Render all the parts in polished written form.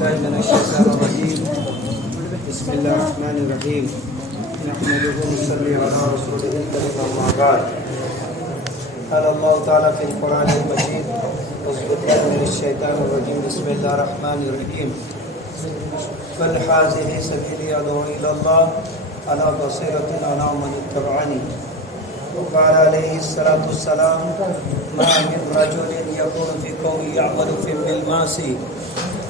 بالله من الشيطان الرجيم. بسم الله الرحمن الرحيم. نحمده ونصلي على رسوله الكريم أما بعد. قال الله تعالى في القرآن المجيد أعوذ بالله من الشيطان الرجيم. بسم الله الرحمن الرحيم. قل هذه سبيلي أدعو إلى الله على بصيرة أنا ومن اتبعني. وقال عليه الصلاة والسلام ما من رجل يكون في قوم يعمل في بالمعصية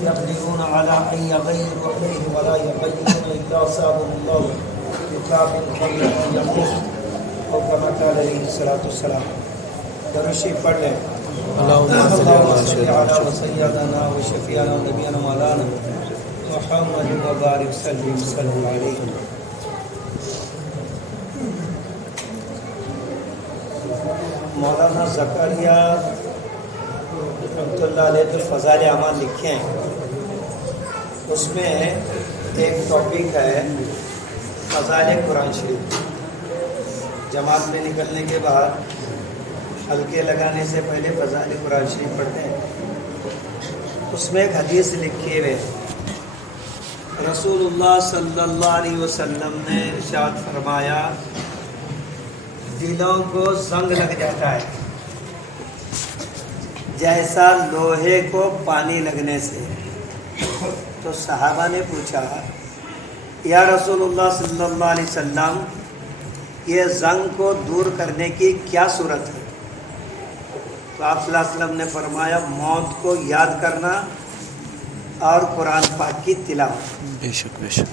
يقدرون على أن يغيروا عليه ولا يغيرون إلا أصابهم الله بتعب قبل أن يموت أو كما قال عليه الصلاة والسلام. درشی پڑھ لیں. اللهم صل على سيدنا وشفيعنا ونبينا مولانا محمد وبارك وسلم عليه. مولانا زکریا رحمۃ اللہ علیہ فضائل اعمال لکھے ہیں. اس میں ایک ٹاپک ہے فضائل قرآن شریف. جماعت میں نکلنے کے بعد حلقے لگانے سے پہلے فضائل قرآن شریف پڑھتے ہیں. اس میں ایک حدیث لکھی ہوئے رسول اللہ صلی اللہ علیہ وسلم نے ارشاد فرمایا دلوں کو زنگ لگ جاتا ہے جیسا لوہے کو پانی لگنے سے. تو صحابہ نے پوچھا یا رسول اللہ صلی اللہ علیہ وسلم یہ زنگ کو دور کرنے کی کیا صورت ہے؟ تو آپ صلی اللہ علیہ وسلم نے فرمایا موت کو یاد کرنا اور قرآن پاک کی تلاوت. بے شک بے شک.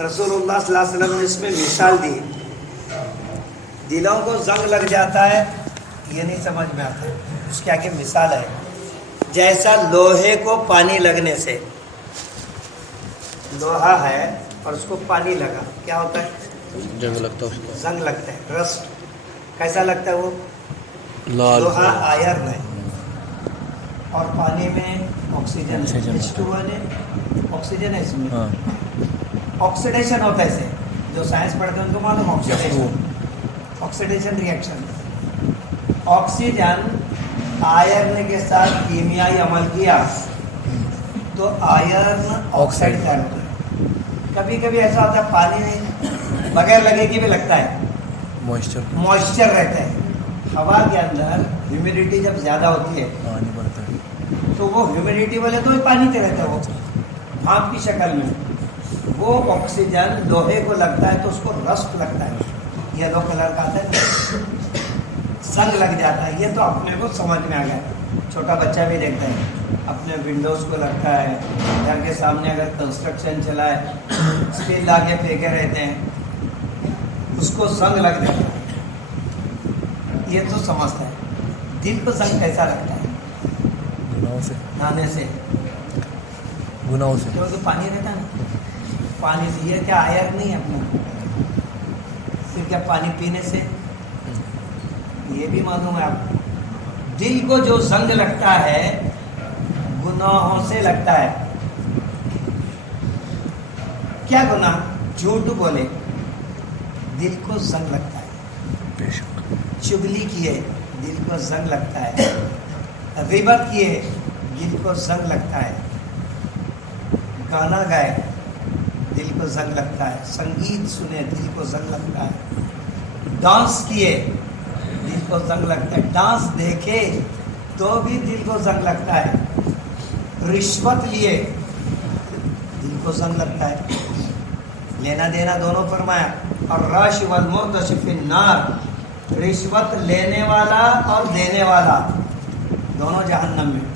رسول اللہ صلی اللہ علیہ وسلم نے اس میں مثال دی. دلوں کو زنگ لگ جاتا ہے یہ نہیں سمجھ میں آتا. اس کے آگے مثال ہے جیسا لوہے کو پانی لگنے سے. لوہا ہے اور اس کو پانی لگا کیا ہوتا ہے؟ جنگ لگتا ہے. زنگ لگتا ہے. رسٹ کیسا لگتا ہے؟ وہ لوہا آئرن ہے اور پانی میں آکسیجن ہے. آکسیجن ہے اس میں. آکسیڈیشن ہوتا ہے اسے. جو سائنس پڑھتے ہیں ان کو معلوم آکسیڈیشن ریئیکشن. آکسیجن آئرن کے ساتھ کیمیائی عمل کیا تو آئرن آکسائڈ تیار ہوتا ہے. کبھی کبھی ایسا ہوتا ہے پانی نہیں بغیر لگے کی بھی لگتا ہے موئسچر رہتا ہے. ہوا کے اندر ہیومیڈیٹی جب زیادہ ہوتی ہے پانی پڑتا ہے تو وہ ہیومیڈیٹی والے تو پانی کے رہتا ہے. وہ بھاپ کی شکل میں وہ آکسیجن لوہے کو لگتا ہے تو اس کو رسٹ لگتا ہے. یلو کلر کا آتا ہے زنگ لگ جاتا ہے. یہ تو اپنے کو سمجھ میں آ گیا. چھوٹا بچہ بھی دیکھتا ہے اپنے ونڈوز کو لگتا ہے. گھر کے سامنے اگر کنسٹرکشن چلا ہے اسٹیل لا کے پھینکے رہتے ہیں اس کو زنگ لگ جاتا ہے. یہ تو سمجھتا ہے. دل کو زنگ کیسا لگتا ہے؟ گناہوں سے. نہانے سے. گناہوں سے کیونکہ پانی رہتا ہے نا. پانی سے یہ کیا آئر نہیں ہے اپنا. پھر کیا پانی پینے سے یہ بھی معلوم ہے آپ کو. دل کو جو زنگ لگتا ہے گناہوں سے لگتا ہے. کیا گناہ؟ جھوٹ بولے دل کو زنگ لگتا ہے. بے شک. چغلی کیے دل کو زنگ لگتا ہے. غیبت کیے دل کو زنگ لگتا ہے. گانا گائے دل کو زنگ لگتا ہے. سنگیت سنے دل کو زنگ لگتا ہے. ڈانس کیے دل کو زنگ لگتا ہے. ڈانس دیکھے تو بھی دل کو زنگ لگتا ہے. رشوت لیے دل کو زنگ لگتا ہے. لینا دینا دونوں فرمایا. اور راش والمرتش فی النار. رشوت لینے والا اور دینے والا دونوں جہنم میں.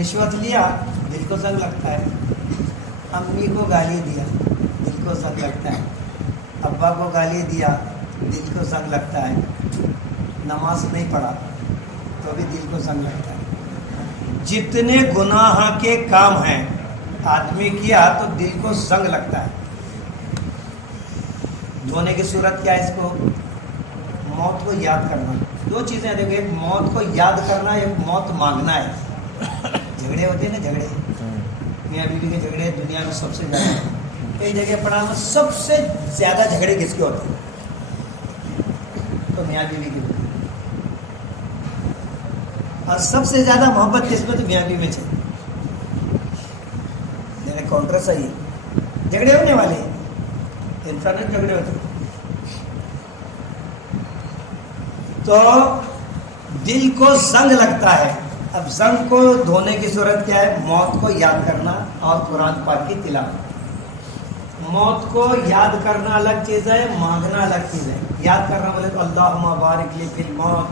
رشوت لیا دل کو زنگ لگتا ہے. امی کو گالی دیا دل کو زنگ لگتا ہے. ابا کو گالی دیا دل کو زنگ لگتا ہے. نماز نہیں پڑھا تو بھی دل کو زنگ لگتا ہے. جتنے گناہ کے کام ہیں آدمی کیا تو دل کو زنگ لگتا ہے. دھونے کی صورت کیا ہے؟ اس کو موت کو یاد کرنا. دو چیزیں دیکھو. ایک موت کو یاد کرنا, ایک موت مانگنا ہے. جھگڑے ہوتے ہیں نا, جھگڑے میاں بیوی کے جھگڑے دنیا میں سب سے زیادہ. کئی جگہ پڑھا میں سب سے زیادہ جھگڑے کس کے ہوتے ہیں؟ تو میاں بیوی کے. اور سب سے زیادہ محبت کس میں؟ تو میاں بیوی میں چاہیے. میرے کاؤنٹر صحیح ہے. جھگڑے ہونے والے ہیں, انسان جھگڑے ہوتے ہیں. تو دل کو زنگ لگتا ہے. اب زنگ کو دھونے کی صورت کیا ہے؟ موت کو یاد کرنا اور قرآن پاک کی تلاوت. موت کو یاد کرنا الگ چیز ہے, مانگنا الگ چیز ہے. یاد کرنا بولے تو اللہم بارک لی فی الموت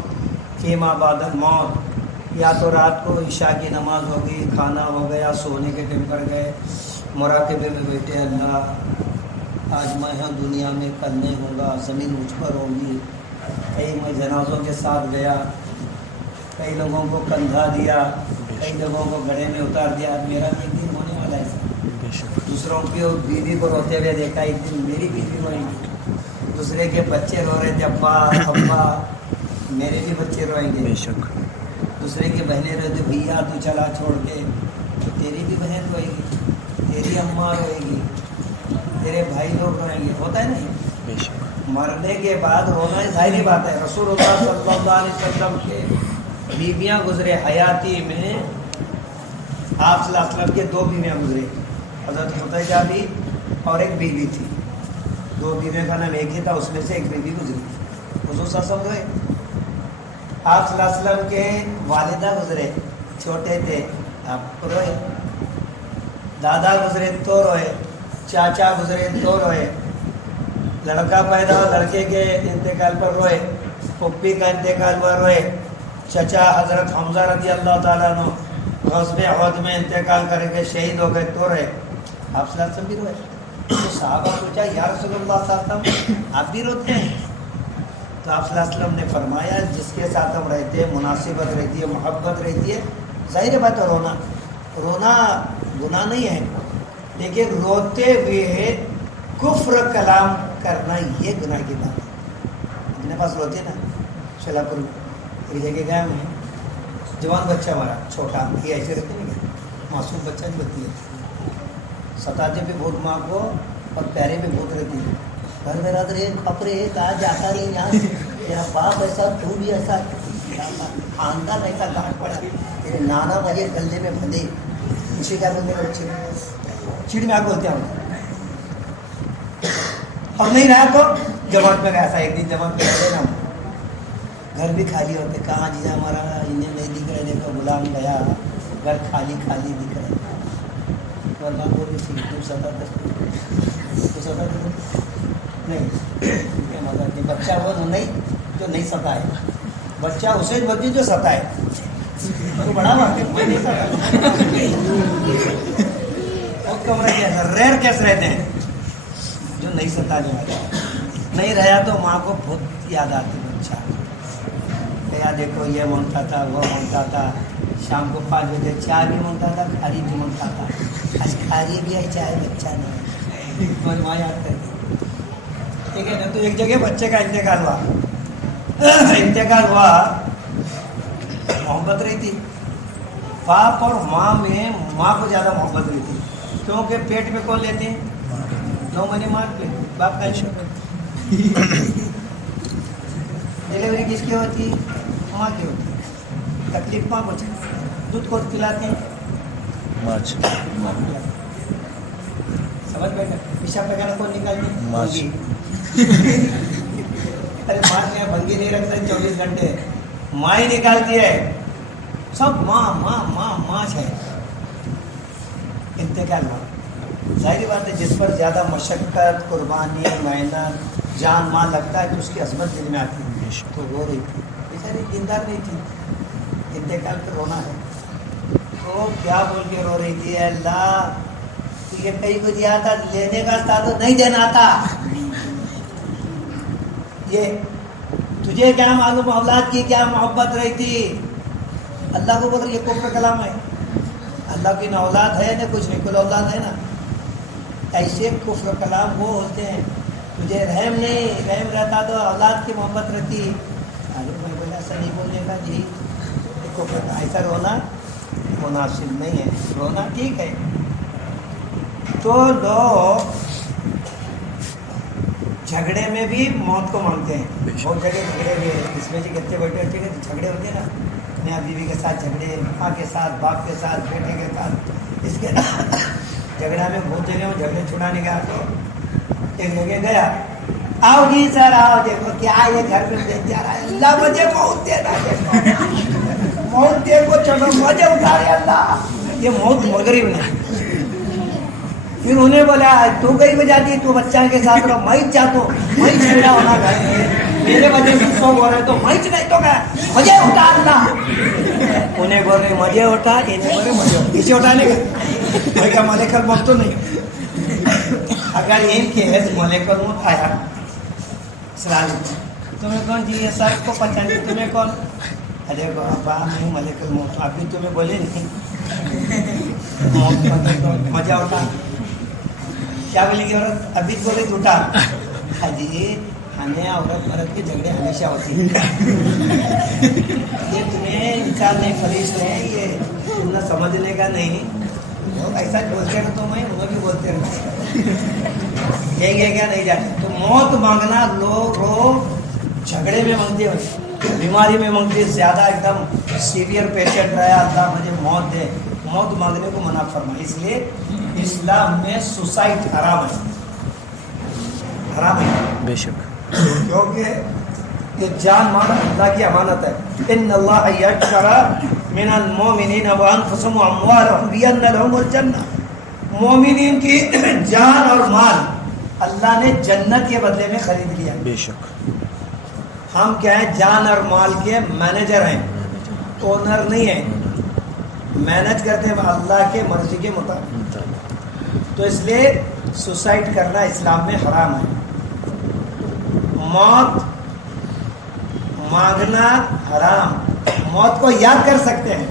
فیما بعد الموت. یا تو رات کو عشاء کی نماز ہو گئی, کھانا ہو گیا, سونے کے ٹائم پر گئے, مراقبے میں بیٹھے, اللہ آج میں ہوں دنیا میں, کل نہیں ہوں گا, زمین مجھ پر ہوگی. کئی میں جنازوں کے ساتھ گیا, کئی لوگوں کو کندھا دیا, کئی لوگوں کو گڑھے میں اتار دیا. میرا بھی ایک دن ہونے والا ہے. دوسروں کی بیوی کو روتے ہوئے دیکھا, ایک دن میری بیوی روئیں گی. دوسرے کے بچے رو رہے تھے, ابا ابا, میرے بھی بچے روئیں گے. بے شک. دوسرے کی بہنیں روتے, بھیا تو چلا چھوڑ کے, تو تیری بھی بہن روئے گی, تیری اماں روئے گی, تیرے بھائی لوگ روئیں گے. ہوتا ہے نہیں؟ بے شک. مرنے کے بعد رونا ظاہری بات ہے. رسول اللہ صلی اللہ علیہ وسلم کے بیویاں گزرے حیاتی میں, آپ صلی اللہ علیہ وسلم کے 2 بیویاں گزرے, حضرت خدیجہ بھی اور ایک بیوی تھی. 2 بیویوں کا نام ایک ہی تھا, اس میں سے ایک بیوی گزری. حضور صلی اللہ علیہ وسلم روئے. آپ صلی اللہ علیہ وسلم کے والدہ گزرے, چھوٹے تھے, آپ روئے. دادا گزرے تو روئے, چاچا گزرے تو روئے, لڑکا پیدا ہو لڑکے کے انتقال پر روئے, پھپھی کا انتقال پر روئے, چچا حضرت حمزہ رضی اللہ تعالیٰ عنہ غزوہ احد میں انتقال کر کے شہید ہو گئے تو روئے. آپ صلی اللہ علیہ وسلم بھی روئے. تو صحابہ پوچھا, یا رسول اللہ صلی اللہ علیہ وسلم آپ بھی روتے ہیں؟ تو آپ صلی اللہ علیہ وسلم نے فرمایا, جس کے ساتھ ہم رہتے ہیں مناسبت رہتی ہے, محبت رہتی ہے, ظاہر بات ہے رونا گناہ نہیں ہے, لیکن روتے ہوئے کفر کلام کرنا یہ گناہ کی بات ہے. اپنے پاس روتے نا, شلاپور میں ایک جگہ گیا میں, جوان بچہ ہمارا چھوٹا, یہ ایسے رہتے نہیں, معصوم بچہ بھی ہوتی ہے, ستاتے بھی بہت ماں کو اور پیارے بھی بہت رہتی ہے. گھر میں رات رہے کپڑے کہا جاتا نہیں, یہاں تیرا باپ ایسا, تو بھی ایسا, خاندان ایسا گاٹ پڑا, تیرے نانا مجھے گلے میں بندے, اسے کیا بولتے ہیں بچے, چیڑ میں آ بولتے ہیں. اور نہیں رہا تو جماعت میں گیا تھا, ایک دن جماعت میں گئے نا, گھر بھی خالی ہوتے, کہاں جی ہمارا انہیں نہیں دکھ رہے, دیکھو غلام گیا, گھر خالی خالی دکھ رہے. ورنہ وہ بھی ٹھیک, تو ستا نہیں, مطلب کہ بچہ وہ نہیں جو نہیں ستا ہے, بچہ اسے بچی جو ستا ہے, تو بڑا بات ہے, میں نہیں ستا. اور کمرے کے ریئر کیس رہتے ہیں جو نہیں ستانے والے. نہیں رہا تو ماں کو بہت یاد آتی بچہ, کیا دیکھو یہ مانگتا تھا, وہ مانگتا تھا, شام کو 5 بجے چائے بھی مانگتا تھا, کھاری بھی مانگتا تھا, آج کھاری بھی آئی چائے بچہ نہیں, ماں یاد کرتی. ٹھیک ہے نا. تو ایک جگہ بچے کا انتقال ہوا, محبت رہی تھی. باپ اور ماں میں ماں کو زیادہ محبت رہی تھی, کیونکہ پیٹ میں کون لیتے ہیں, 9 مہینے ماں پہ, باپ کا ڈلیوری کس کی ہوتی ہے, ماں کی ہوتی ہے. تکلیف ماں کو چاہیے. دودھ کو پلاتے ہیں, ماچھ. ماں کو پلاتے ہیں. سمجھ بیٹھا, پیشاب وغیرہ کون نکالتی ہے, ماچھ. ارے ماں کے بھنگی نہیں رکھتے 24 گھنٹے, ماں ہی نکالتی ہے. سب ماں ماں ماں ماں ہے. انتقال ہوا, ظاہری بات ہے, جس پر زیادہ مشقت, قربانی, محنت, جان ماں لگتا ہے تو اس کی عظمت دل میں آتی ہے. تو رو رہی تھی بیچاری, دیندار نہیں تھی, انتقال پہ رونا ہے. تو کیا بول کے رو رہی تھی, اللہ یہ کہیں کو دیا تھا, لینے کا تھا تو نہیں دینا تھا. یہ تجھے کیا معلوم اولاد کی کیا محبت رہی تھی. اللہ کو بول یہ کفر کلام ہے. اللہ کی نہ اولاد ہے نہ کچھ نہیں, کل اولاد ہے نا. ایسے کفر کلام وہ ہوتے ہیں. تجھے رحم نہیں, رحم رہتا تو اولاد کی محبت رہتی. ارے میں بولا ایسا نہیں بولنے کا جی, کفر ایسا رونا مناسب نہیں ہے. رونا ٹھیک ہے. تو لوگ جھگڑے میں بھی موت کو مانگتے ہیں. بہت جگہ جھگڑے ہوئے, اس میں جی کہتے بیٹھے ٹھیک ہے, جھگڑے ہوتے ہیں نا, میاں بیوی کے ساتھ جھگڑے، ماں کے ساتھ، باپ کے ساتھ، بیٹے کے ساتھ، اس کے جھگڑا میں بہت جگہ وہ جھگڑے چھڑانے گیا تو ایک جگہ گیا، آؤ جی سر آؤ، دیکھو کیا یہ گھر میں دیکھ جا رہا ہے، اللہ مجھے موت دے رہا ہے، موت دے کو چلو مجھے اتارے اللہ، یہ موت مغرب نہیں۔ پھر انہیں بولا تو کہیں بجا دی، تو بچہ کے ساتھ رہو، میں چاہتا ہوں میں جھگڑا ہونا گھر میں، میرے وجہ سے سو ہو رہے تو میں نہیں تو میں مجھے اتارنا، انہیں بول رہے مجھے اٹھا، انہیں بول رہے مجھے اسے اٹھانے کا، میں کہا ملک الموت تو نہیں، اگر ان کے حیث ملک الموت آیا اسرائیل تمہیں کون جی یہ سر کو پہچانے تمہیں کون، ارے بابا نہیں ملک الموت، ابھی تمہیں بولے نہیں موت مزہ اٹھا، کیا بولے گی عورت، ابھی بولے اٹھا، حجی ہمیں عورت مرد کے جھگڑے ہمیشہ ہوتی ہیں، یہ تمہیں انسان نہیں فرشتے ہیں، یہ تمہیں سمجھنے کا نہیں، لوگ ایسا بولتے ہیں تو میں انہوں بھی بولتے ہیں، یہ کیا نہیں جاتے، تو موت مانگنا لوگ جھگڑے میں مانگتے ہو، بیماری میں مانگتے، زیادہ ایک دم سیویئر پیشنٹ رہا اللہ مجھے موت دے، موت مانگنے کو منع فرمایا، اس لیے اسلام میں سوسائڈ حرام ہے، حرام ہے بے شک کیونکہ یہ جان مال اللہ کی امانت ہے، ان اللہ یشتری من المؤمنین وانفسهم واموالهم بان لهم الجنہ، مومنین کی جان اور مال اللہ نے جنت کے بدلے میں خرید لیا، بے شک ہم کیا ہیں جان اور مال کے مینیجر ہیں، اونر نہیں ہیں، مینج کرتے ہیں اللہ کے مرضی کے مطابق، تو اس لیے سوسائڈ کرنا اسلام میں حرام ہے، موت مانگنا حرام، موت کو یاد کر سکتے ہیں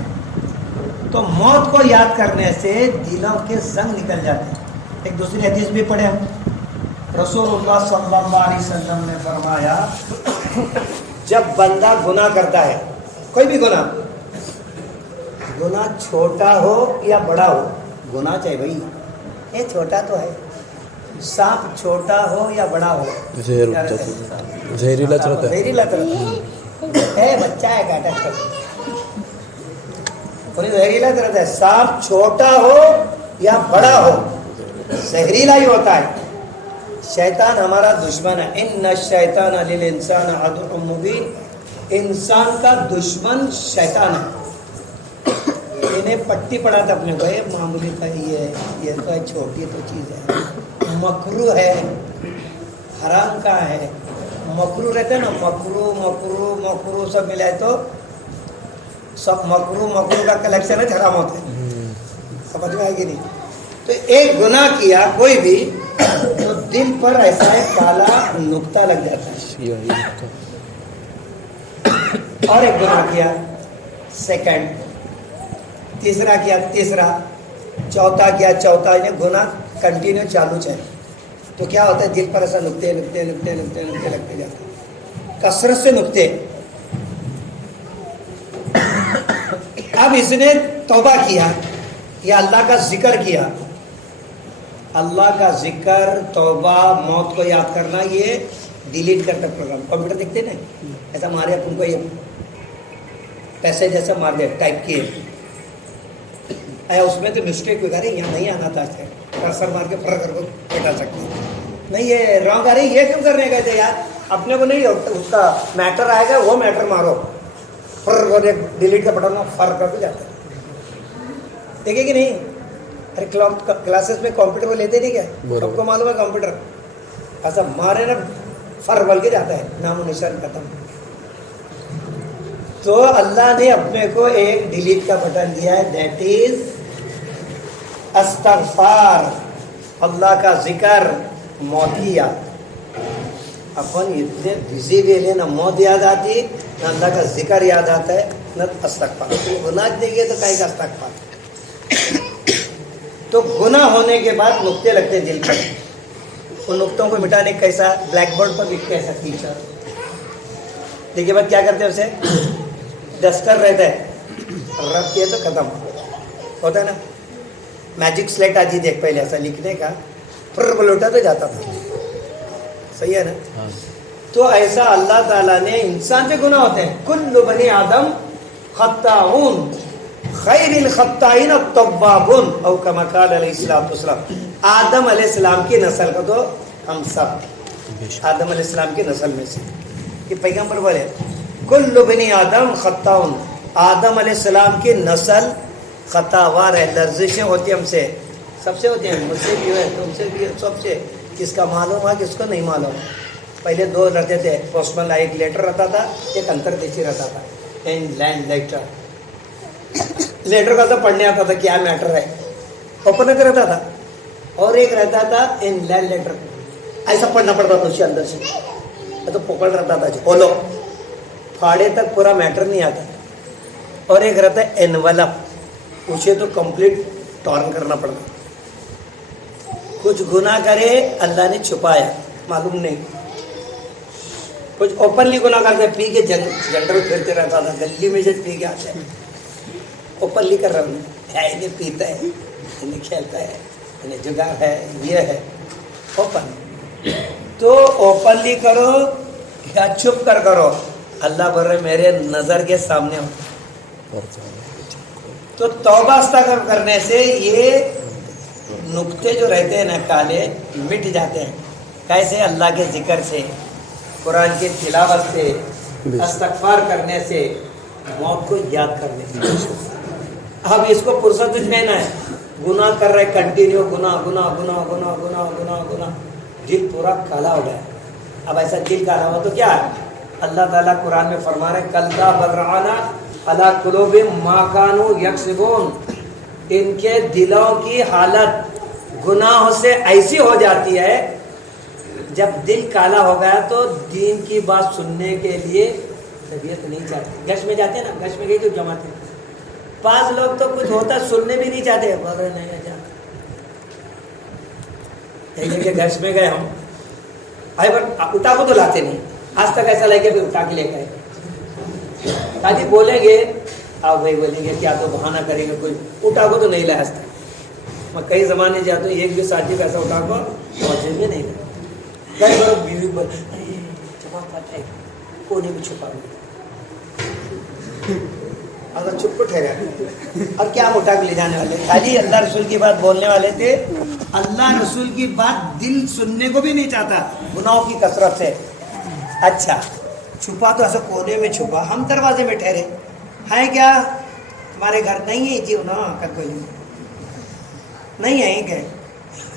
تو موت کو یاد کرنے سے دلوں کے زنگ نکل جاتے ہیں، ایک دوسری حدیث بھی پڑھے ہم، رسول اللہ صلی اللہ علیہ وسلم نے فرمایا جب بندہ گناہ کرتا ہے، کوئی بھی گناہ چھوٹا ہو یا بڑا ہو، گناہ چاہیے بھائی، یہ چھوٹا تو ہے، سانپ چھوٹا ہو یا بڑا ہو زہریلا چلتا ہے، زہریلا ہے، بچہ ہے کاٹا زہریلا رہتا ہے، سانپ چھوٹا ہو یا بڑا ہو زہریلا ہی ہوتا ہے، شیطان ہمارا دشمن ہے، ان الشیطان للانسان عدو مبین، انسان کا دشمن شیطان ہے، انہیں پٹی پڑا تھا اپنے کو، یہ معمولی کا یہ تو چھوٹی تو چیز ہے، مکروہ ہے، حرام کا ہے، مکروہ رہتے ہیں نا، مکروہ سب ملائے تو سب مکروہ کا کلیکشن ہے، حرام ہوتا ہے، سمجھ میں آئے گی نہیں، تو ایک گناہ کیا کوئی بھی تو دل پر ایسا ہے کالا نقطہ لگ جاتا ہے، اور ایک گناہ کیا سیکنڈ، تیسرا کیا تیسرا، چوتھا کیا چوتھا، گناہ کنٹینیو چالو ہے، تو کیا ہوتا ہے دل پر ایسا نقطے لگتے جاتے ہیں، کثرت سے نقطے، اب اس نے توبہ کیا یا اللہ کا ذکر کیا، اللہ کا ذکر، توبہ، موت کو یاد کرنا، یہ ڈیلیٹ کرتا پروگرام، کمپیوٹر دیکھتے نا ایسا مارے اپن کو، یہ پیسے جیسا مار دے ٹائپ کیے، اس میں تو مسٹیک ہوگا رہی، یہاں نہیں آنا تھا، کرسر مار کے پر کر کو ہٹا سکتے نہیں، یہ رانگ آ رہی، یہ کیوں کرنے گئے تھے یار، اپنے کو نہیں، اس کا میٹر آئے گا وہ میٹر مارو، پر ڈیلیٹ کا بٹن فر کر کے جاتا ہے، دیکھے کہ نہیں، ارے کلاسز میں کمپیوٹر وہ لیتے نہیں کیا، سب کو معلوم ہے کمپیوٹر ایسا مارے نا فر بل کے جاتا ہے، نام و نشان ختم، تو اللہ نے اپنے کو ایک ڈیلیٹ کا بٹن دیا ہے، دیٹ از استغفار، اللہ کا ذکر، موت کی یاد، اپن اتنے بزی ویلے، نہ موت یاد آتی، نہ اللہ کا ذکر یاد آتا ہے، نہ استغفار، گناہ دیں گے تو کہیں کا استغفار، تو گناہ ہونے کے بعد نقطے لگتے دل پر، ان نقطوں کو مٹانے کیسا، بلیک بورڈ پر لکھتے ایسا ٹیچر، دیکھیے بعد کیا کرتے ہیں، اسے ڈسٹر رہتا ہے، رب کیے تو ختم ہوتا ہے نا، میجک سلیٹ آتی دیکھ پہلے ایسا لکھنے کا، پر بلوٹا تو جاتا تھا، صحیح ہے نا، تو ایسا اللہ تعالیٰ نے انسان سے گناہ ہوتے ہیں، کل بنی آدم खत्ताऊन खैरिल खत्ताइन तव्वाबुन औ कमा क़ाल अलैहिस्सलाम। आदम अलैहिस्सलाम की नस्ल का तो हम सब आदम अलैहिस्सलाम की नस्ल में से ये पैगंबर बोले कुल्लु बनी आदम खत्ताउन। आदम अलैहिस्सलाम की नस्ल खतावार है, लर्जिशें होती हमसे, सबसे होती हैं, मुझसे भी है, तुमसे भी है, सबसे। किसका मालूम है किसको नहीं मालूम। पहले दो रहते थे, पोस्टमैन एक लेटर रहता था, एक अंतर्देशी रहता था, इन लैंड लेटर। लेटर का तो पढ़ने आता था क्या मैटर है, ओपन रहता था, और एक रहता था इन लैंड लेटर, ऐसा पढ़ना पड़ता था उसके अंदर से, तो पकड़ रहता था बोलो फाड़े तक पूरा मैटर नहीं आता। और एक रहता है एनवलप, उसे तो कंप्लीट टॉर्न करना पड़ता। कुछ गुनाह करे अल्लाह ने छुपाया, मालूम नहीं। कुछ ओपनली गुनाह करते, पी के जनरल फिरते रहता था, गली में जब पी के आते हैं ओपनली कर रहा हूँ, है इन्हें पीता है, इन्हें खेलता है, इन्हें जुगाड़ है, ये है ओपन। तो ओपनली करो या चुप कर करो, अल्लाह बोल रहे मेरे नज़र के सामने हो। तो तौबा इस्तग़फ़ार करने से ये नुक्ते जो रहते हैं ना काले मिट जाते हैं। कैसे? अल्लाह के जिक्र से, कुरान की तिलावत से, इस्तग़फ़ार करने से, मौत को याद करने से। अब इसको फुर्सत में ना है, गुनाह कर रहे कंटिन्यू, गुनाह गुनाह गुनाह गुनाह गुनाह गुनाह गुनाह, दिल पूरा काला हो गया। अब ऐसा दिल काला हो तो क्या है? अल्लाह ताला कुरान में फरमा रहे कल्ला बलराना अला कुलूबिहिम मा कानू यक्सिबून। इनके दिलों की हालत गुनाहों से ऐसी हो जाती है, जब दिल काला हो गया तो दीन की बात सुनने के लिए तबीयत नहीं चाहती। गश में जाते हैं ना, गश में गई तो जमाते, 5 लोग तो कुछ होता सुनने भी नहीं चाहते, बोले नहीं जाते। गश में गए हम, भाई पर उठा को तो लाते नहीं, आज तक ऐसा लगे भी उठा के ले गए। ताकि बोलेंगे आप भाई बोलेंगे क्या तो बहाना करेंगे, कोई उठा को तो नहीं लाया आज तक। मैं कई ज़माने जाता हूँ, एक भी साथी का ऐसा उठा को पहुँचे भी नहीं लाया। कई बार बीवी बोल जमा पाता है कोने में छुपा अगर चुप को ठहरा, और क्या हम उठा के ले जाने वाले, खाली अल्लाह रसूल की बात बोलने वाले थे। अल्लाह रसूल की बात दिल सुनने को भी नहीं चाहता गुनाहों की कसरत से। अच्छा छुपा तो ऐसा कोने में छुपा, हम दरवाजे में ठहरे हैं, क्या हमारे घर नहीं है जी ना, कोई नहीं है क्या?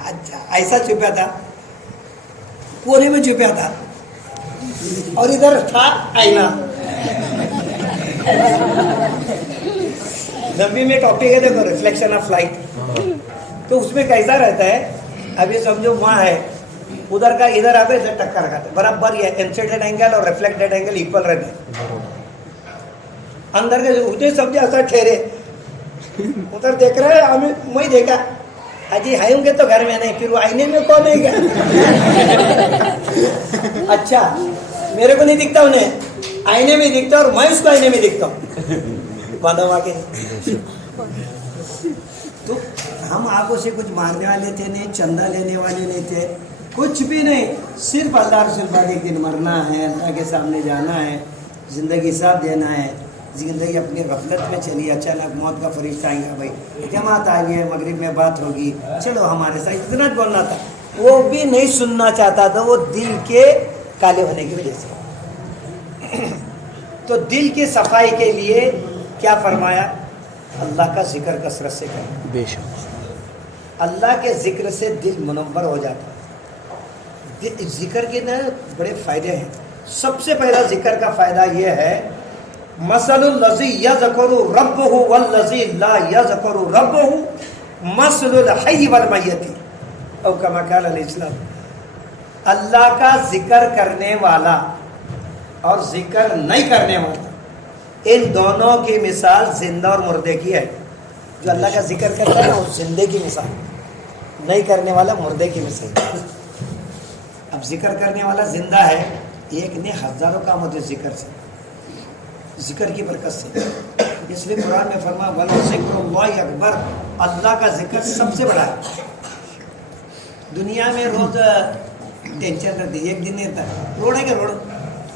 अच्छा ऐसा छुपा था, कोने में छुपा था, और इधर था आईना। नबी में टॉपिक है देखो, रिफ्लेक्शन ऑफ लाइट। तो उसमें कैसा रहता है, अभी समझो वहाँ है, उधर का इधर आते इधर टक्कर लगाते बराबर, ये इंसिडेंट एंगल और रिफ्लेक्टेड एंगल इक्वल रहते हैं। अंदर के उधर समझे ऐसा ठहरे, उधर देख रहे हैं, हमें वही देखा अजी आएंगे तो घर में नहीं, फिर वो आईने में कौन है क्या? अच्छा मेरे को नहीं दिखता, उन्हें आईने में दिखता और मैं उसको आईने में दिखता हूँ। बांधा आके तो हम आंखों से कुछ मारने वाले थे नहीं, चंदा लेने वाले नहीं थे, कुछ भी नहीं, सिर्फ अल्लाह रसूल पाक एक दिन मरना है, अल्लाह के सामने जाना है, ज़िंदगी साथ देना है। ज़िंदगी अपनी गफलत में चली, अचानक मौत का फरिश्ता आएगा, भाई जमात आ गई, मगरिब में बात होगी, चलो हमारे साथ, इतना बोलना था, वो भी नहीं सुनना चाहता था, वो दिल के काले होने की वजह से। तो दिल की सफाई के लिए क्या फरमाया? अल्लाह का जिक्र कसरत से करें। बेशक अल्लाह के जिक्र से दिल मुनव्वर हो जाता है। जिक्र के ना बड़े फ़ायदे हैं। सबसे पहला जिक्र का फ़ायदा ये है, मसलुल लज़ी यज़कुरु रब्बहु वल्लज़ी ला यज़कुरु रब्बहु मसलुल हय्य वल मय्यति औ कमा क़ाल अलैहिस्सलाम। अल्लाह का जिक्र करने वाला और जिक्र नहीं करने वाला, इन दोनों की मिसाल जिंदा और मुर्दे की है। जो अल्लाह का जिक्र करता है ना, वो जिंदे की मिसाल, नहीं करने वाला मुर्दे की मिसाल। अब जिक्र करने वाला जिंदा है, एक ने हज़ारों काम होते जिक्र से, जिक्र की बरकत से। इसलिए कुरान में फरमा वलज़िक्रुल्लाहि अकबर, अल्लाह का जिक्र सबसे बड़ा है। दुनिया में रोज़ टेंशन रहती है, एक दिन नहीं रहता, रोड है क्या रोड,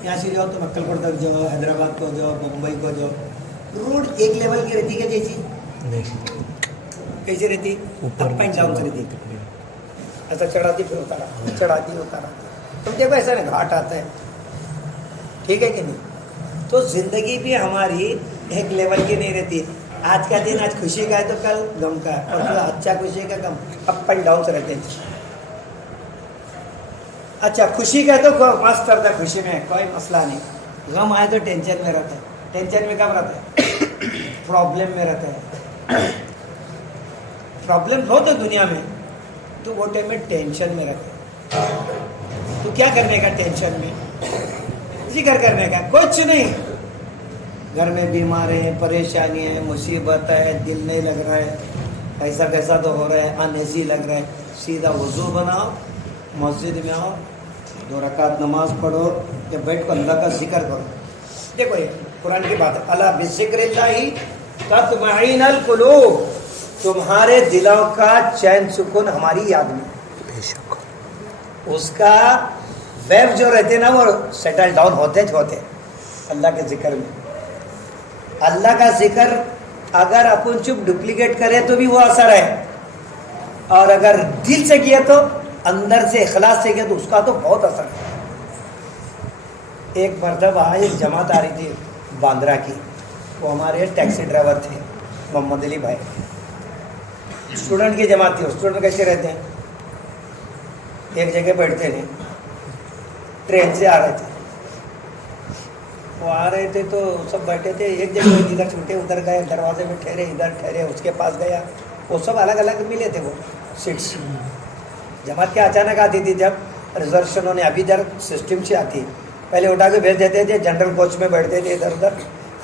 यहाँ से जाओ तो मक्कलकोट तक जाओ, हैदराबाद को जाओ, मुंबई को जाओ, रोड एक लेवल की रहती क्या जैसी? नहीं कैसी रहती? ऊपर अप एंड डाउन रहती, ऐसा चढ़ाती फिर उतारा, चढ़ाती उतारा। तुम देखो ऐसा ना घाट आता है, ठीक है कि नहीं? तो जिंदगी भी हमारी एक लेवल की नहीं रहती। आज का दिन आज खुशी का है तो कल गम का है, और कल अच्छा खुशी का गम, अप एंड डाउन रहते हैं। अच्छा खुशी का है तो मस्त करता है, खुशी में कोई मसला नहीं, गम आए तो टेंशन में रहता है, टेंशन में कब रहता है? प्रॉब्लम में रहता है। प्रॉब्लम हो तो दुनिया में, तो वो टाइम में टेंशन में रहता है। तो क्या करने का टेंशन में? जिक्र करने का कुछ नहीं। घर में बीमार है, परेशानी है, मुसीबत है, दिल नहीं लग रहा है, ऐसा कैसा तो हो रहा है, अनईजी लग रहा है, सीधा वजू बनाओ, मस्जिद में आओ, 2 रकात नमाज पढ़ो या बैठ कर अल्लाह का जिक्र करो। देखो ये कुरान की बात है, अला बिज़िक्रिल्लाहि तत्मइनुल कुलूब, तुम्हारे दिलों का चैन सुकून हमारी याद में। बेशक उसका वेव जो रहते ना वो सेटल डाउन होते अल्लाह के जिक्र में। अल्लाह का जिक्र अगर अपन चुप डुप्लीकेट करें तो भी वो असर है, और अगर दिल से किया तो अंदर से इखलास से किया तो उसका तो बहुत असर है। एक मरतबा एक जमात आ रही थी बांद्रा की, वो हमारे टैक्सी ड्राइवर थे मोहम्मद अली भाई, स्टूडेंट की जमात थी। स्टूडेंट कैसे रहते हैं, एक जगह बैठते नहीं, ट्रेन से आ रहे थे, वो आ रहे थे तो सब बैठे थे एक जगह, इधर छूटे उधर गए, दरवाजे में ठहरे, इधर ठहरे, उसके पास गया, वो सब अलग अलग मिले थे वो सीट्स। जमात क्या अचानक आती थी, जब रिजर्वेशन होने अभी इधर सिस्टम से आती, पहले उठा के भेज देते थे, जनरल कोच में बैठते थे इधर उधर।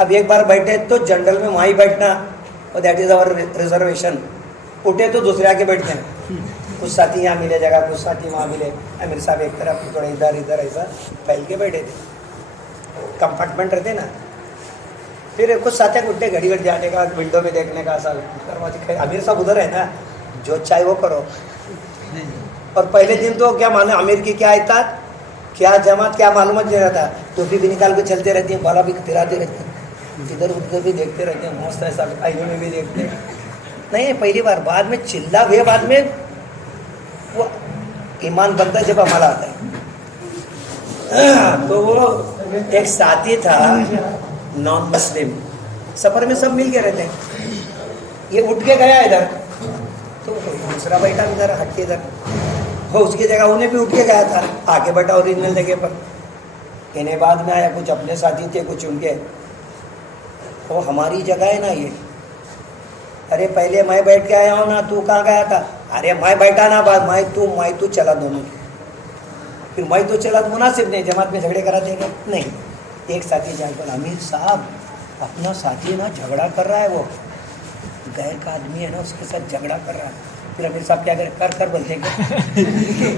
अब एक बार बैठे तो जनरल में वहीं बैठना, और दैट इज़ आवर रिजर्वेशन। उठे तो दूसरे आके बैठते हैं, कुछ साथी यहाँ मिले जगह, कुछ साथी वहाँ मिले, अमीर साहब एक तरफ, थोड़ा इधर इधर ऐसा फैल के बैठे थे, कंपार्टमेंट रहते ना। फिर कुछ साथी उठे, घड़ी घड़ी जाने का, विंडो में देखने का, साल दरवाजे, अमीर साहब उधर है ना, जो चाहे वो करो। और पहले दिन तो क्या मालूम अमीर की क्या इत्तात, क्या जमात, क्या मालूम नहीं रहता, टोपी भी निकाल के चलते रहती हैं, बाला भी फिराते रहते हैं, इधर उधर भी देखते रहते हैं, मस्त ऐसा आईने में भी देखते हैं। नहीं पहली बार, बाद में चिल्ला हुए, बाद में वो ईमान बनता जब हमारा आता है। तो वो एक साथी था नॉन मुस्लिम, सफर में सब मिल के रहते हैं, ये उठ के गया इधर, तो दूसरा बैठा इधर हट के इधर, वो उसकी जगह उन्हें भी उठ के गया था, आके बैठा ओरिजिनल जगह पर। इन्हें बाद में आया, कुछ अपने साथी थे, कुछ उनके, वो हमारी जगह है ना ये, अरे पहले मैं बैठ के आया हूँ ना, तू कहाँ गया था, अरे मैं बैठा ना, बाद मैं तू चला दोनों, फिर मैं तो चला तो मुनासिब नहीं, जमात में झगड़े करा देंगे नहीं। एक साथी जान पर, अमीर साहब अपना साथी ना झगड़ा कर रहा है, वो गैर का आदमी है ना, उसके साथ झगड़ा कर रहा है। फिर अमीर साहब क्या करें, कर बोलते हैं।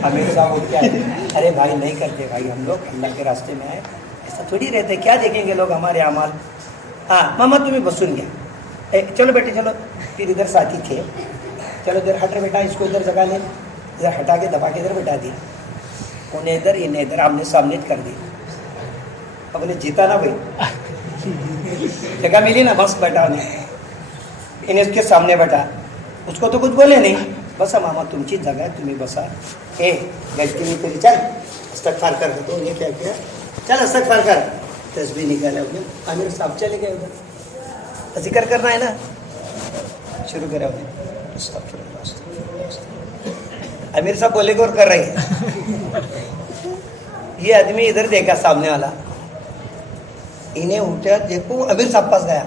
अमीर साहब वो क्या है, अरे भाई नहीं करते भाई, हम लोग अल्लाह के रास्ते में आए, ऐसा थोड़ी रहते, क्या देखेंगे लोग हमारे अमाल। हाँ मामा तुम्हें बस सुन गया, चलो बेटे चलो। फिर इधर साथी थे, चलो इधर हट रहे बेटा, इसको इधर जगह ले, इधर हटा के दबा के इधर बैठा दिया, उन्हें इधर इन्हें इधर, आमने सामने कर दिया। अब उन्हें जीता ना भाई, जगह मिली ना, बस बैठा उन्हें, इन्हें उसके सामने बैठा, उसको तो कुछ बोले नहीं, बस मामा तुमची जगह है, तुम्हें बसा, गलती नहीं तेरी, चल इस्तगफार कर। तो उन्हें क्या किया, चल इस्तगफार कर, तस्बीह निकाला उन्हें, आमिर साहब चले गए उधर, जिक्र करना है ना, शुरू करा उन्हें, आमिर साहब बोले और कर रहे हैं। ये आदमी इधर देखा सामने वाला, इन्हें उठा, देखो आमिर साहब पास गया,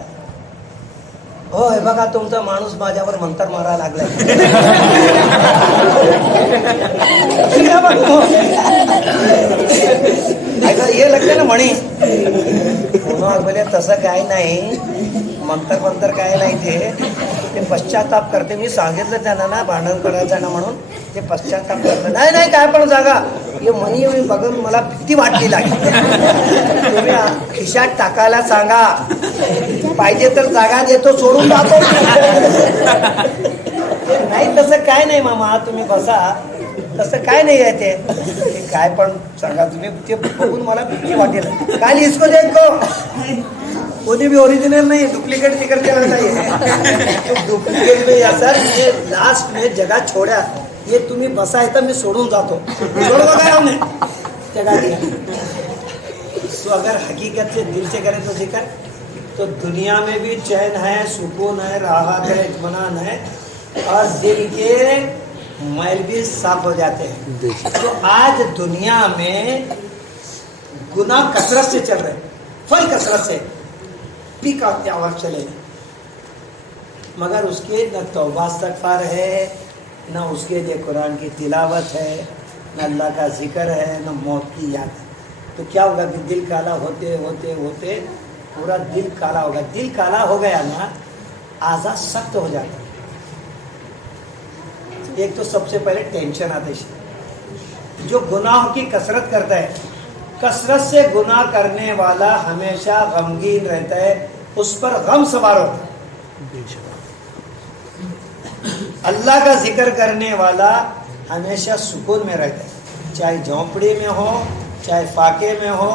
हो हे बघा तुमचा माणूस माझ्यावर मंतर मारा लागलाय। ये लगतं ना म्हणे, बोले तसं काय नाही, मंतर काय नाही, ते पश्चाताप करते। मी सांगितलं त्यांना ना भांडण करायचं ना म्हणून, ते पश्चाताप करतात, नाही नाही काय पण जागा, हे म्हणी मी बघून मला भीती वाटली लागली, तुम्ही खिशात टाकायला सांगा, पाहिजे तर जागा देतो, सोडून जातो। नाही तसं काय नाही मामा, तुम्ही बसा, तसं काय नाही आहे ते काय पण सांगा तुम्ही, ते बघून मला भीती वाटेल। काल इसको देखो, कोणी भी ओरिजिनल नहीं, डुप्लीकेट निकल के आता है. डुप्लीकेट में या सर ये लास्ट में जगह छोड़ा, ये तुम्ही बसा तर मी सोडून जातो. सोडवा काय हमने जगह दिया. तो अगर हकीकत से दिल से करें तो जिक्र, तो दुनिया में भी चैन है, सुकून है, राहत है, इत्मीनान है, और दिल के मैल भी साफ हो जाते हैं. तो आज दुनिया में गुनाह कसरत से चल रहे, फल कसरत से पीक आते आवाज चले, मगर उसके न तौबा इस्तग़फ़ार है, न उसके लिए कुरान की तिलावत है, न अल्लाह का जिक्र है, न मौत की याद है. तो क्या होगा कि दिल काला होते होते होते पूरा दिल काला होगा. दिल काला हो गया ना, आज़ा सख्त हो जाता. एक तो सबसे पहले टेंशन आते है. जो गुनाहों की कसरत करता है, कसरत से गुनाह करने वाला हमेशा गमगीन रहता है, उस पर गम सवार होता है. अल्लाह का जिक्र करने वाला हमेशा सुकून में रहता है, चाहे झोंपड़ी में हो, चाहे फाके में हो,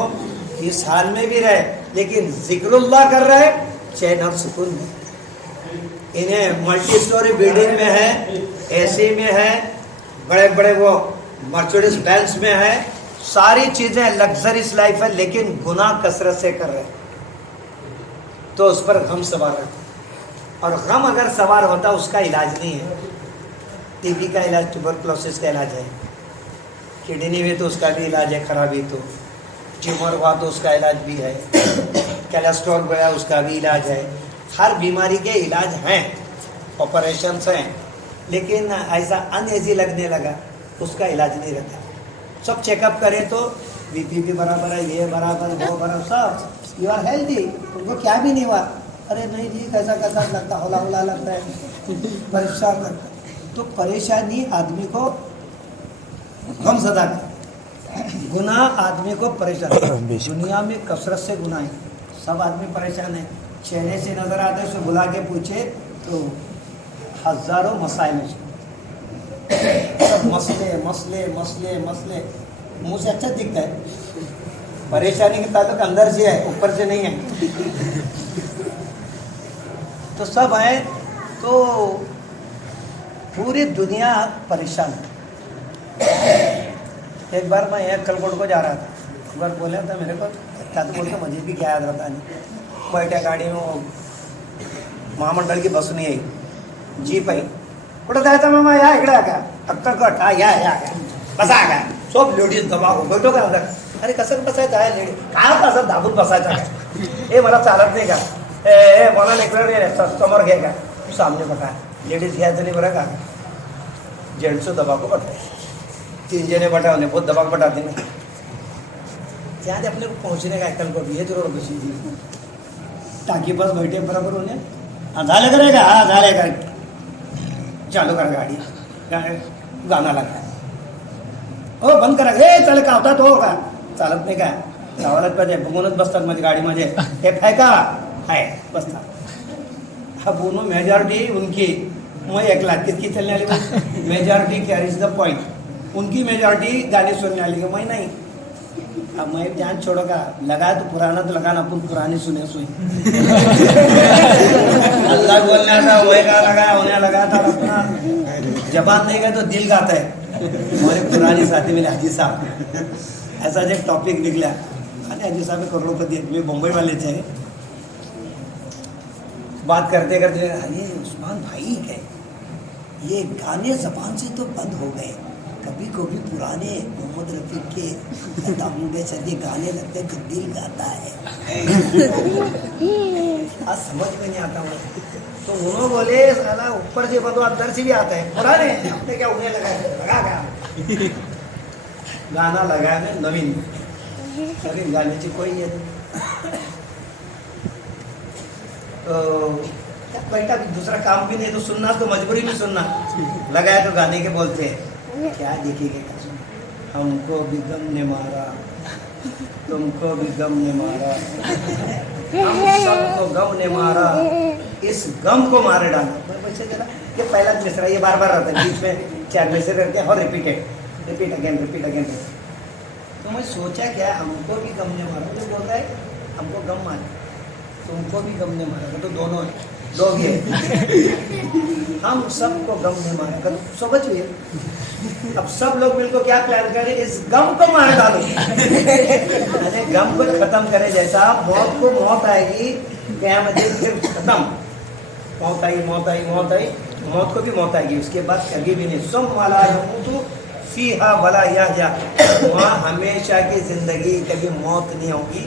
इस हाल में भी रहे, लेकिन जिक्रुल्लाह कर रहे चैन और सुकून में. इन्हें मल्टी स्टोरी बिल्डिंग में है, एसी में है, बड़े बड़े वो मर्सिडीज बेंज में है, सारी चीजें लग्जरीज लाइफ है, लेकिन गुनाह कसरत से कर रहे हैं, तो उस पर गम सवार रहता है. और गम अगर सवार होता उसका इलाज नहीं है. टीबी का इलाज, ट्यूबरकुलोसिस का इलाज है, किडनी में तो उसका भी इलाज है, खराबी तो, ट्यूमर हुआ तो उसका इलाज भी है, कोलेस्ट्रॉल बढ़ा उसका भी इलाज है. हर बीमारी के इलाज हैं, ऑपरेशंस हैं, लेकिन ऐसा अनईजी लगने लगा उसका इलाज नहीं रहता. सब चेकअप करें तो बीपी भी बराबर है, ये बराबर, वो बराबर, सब यू आर हेल्दी, उनको क्या भी नहीं हुआ. अरे नहीं जी कैसा कैसा लगता, होला होला लगता है, परेशान लगता है. तो परेशानी आदमी को गम सदा कर, गुनाह आदमी को परेशान. दुनिया में कसरत से गुनाह है, सब आदमी परेशान है. चेहरे से नजर आते हैं, उसको बुला के पूछे तो हजारों मसाइल हैं, सब मसले मसले मसले मसले. मुंह से अच्छा दिखता है, परेशानी के ताल्लुक अंदर से है, ऊपर से नहीं है. तो सब है, तो पूरी दुनिया परेशान है. एक बार मैं यहाँ कलकोट को जा रहा था, एक बार बोला था मेरे को, क्या तो बोलते मुझे भी क्या याद रहता नहीं. बैठे गाडी में, महामंडळ की बस नाही आई, जीप आई. कुठं जायचं मामा, या इकडे का अक्कलकोट, हा या या काय बसा काय. सब लेडीज दबाव बैठो का अंदर. अरे कसं बसायचं आहे लेडीज, काय होतं असं दाबून बसायचं काय. हे मला चालत नाही का, ए मला लेकर समोर घे का, सामने बघा. लेडीज घ्यायचं नहीं बरं का, जेंट्स दबाव को बैठा, 3 जने बैठा उन्हें बहुत दबाव बैठाते हैं. क्या अपने को पहुंचने का अक्कलकोट, ये जरूर बसी थी टाकी बस बैठे बराबर उन्हें. हाँ झाले करेगा, हाँ झाले कर, चालू कर गाडी, गाणं लागा. हो बंद करा, हे चालेल का होता तो का, चालत नाही का, चावलाच पाहिजे. बघूनच बसतात माझ्या गाडीमध्ये, हे आहे का, आहे बसतात. हा बोनो मेजॉरिटी उनकी, मैं एकला, किसकी चलने वाली, मेजॉरिटी कैरीज द पॉइंट. उनकी मेजॉरिटी गाने सुनने वाली है, मैं नहीं. अब मैं ध्यान छोड़ोगा, लगा तो पुराना तो लगाना, अपन पुरानी सुने सुई. अल्लाह बोलना था, वही का लगा, उन्हें लगा था अपना. जबान नहीं गया तो दिल गाता है. हमारे पुरानी साथी मेरे हाजी साहब, ऐसा जो टॉपिक निकला. अरे हाजी साहब करोड़पति, मैं बम्बई वाले थे. बात करते करते, अरे उस्मान भाई है, ये गाने जबान से तो बंद हो गए, कभी कभी पुराने मोहम्मद रफ़ी के दामूडे सर ये गाने लगते तो दिल गाता है. आज समझ में नहीं आता हूँ. तो उन्होंने बोले साला ऊपर से बंदो अंदर से भी आता है, पुराने आपने क्या उन्हें लगा क्या गाना लगाया मैं नवीन. अरे गाने की कोई है तो बेटा दूसरा काम भी नहीं तो सुनना तो मजबूरी में सुनना. लगाया तो गाने के बोलते हैं, क्या देखेंगे, हमको भी गम ने मारा, तुमको भी गम ने मारा, हम सबको गम ने मारा, इस गम को मारे डाला. बच्चे जरा ये पहला मिसरा ये बार बार रहता है, बीच में 4 मिसरे रहते हैं और रिपीट अगेन. तो मैं सोचा क्या, हमको भी गम ने मारा. तो बोल रहा है हमको गम मारा. تم کو بھی غم نے مارا گا، تو دونوں لوگ ہیں، ہم سب کو غم نے مارا گا، سمجھ لیے؟ اب سب لوگ مل کو کیا پلان کریں، اس غم کو مار ڈالو، یعنی غم کو ختم کرے، جیسا موت کو موت آئے گی قیامت پھر ختم، موت آئی موت آئی موت آئی، موت کو بھی موت آئے گی، اس کے بعد کبھی بھی نہیں، ثم لا يموت فیہا ولا یحیا، وہاں ہمیشہ کی زندگی، کبھی موت نہیں ہوگی۔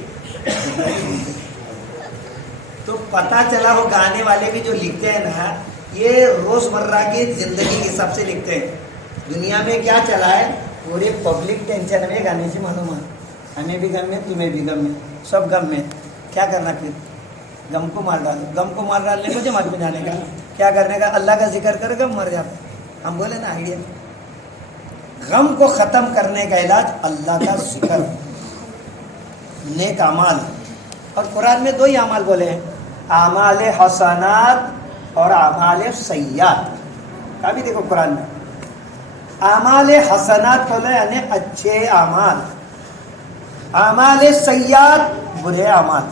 تو پتہ چلا وہ گانے والے بھی جو لکھتے ہیں نا، یہ روزمرہ کی زندگی کے حساب سے لکھتے ہیں، دنیا میں کیا چلا ہے، پورے پبلک ٹینشن میں، گانے سے معلوم ہے، ہمیں بھی غم میں، تمہیں بھی غم میں، سب غم میں، کیا کرنا پھر؟ غم کو مار ڈالو، غم کو مار ڈالنے کو جماعت میں جانے کا، کیا کرنے کا؟ اللہ کا ذکر کرے گا، مر جاتا، ہم بولے نا آئیڈیا، غم کو ختم کرنے کا علاج اللہ کا ذکر، نیک اعمال، اور قرآن میں 2 ہی اعمال بولے ہیں، اعمال حسنات اور اعمال سیئات، کا بھی دیکھو قرآن میں، اعمال حسنات بولے یعنی اچھے اعمال، اعمال سیئات برے اعمال،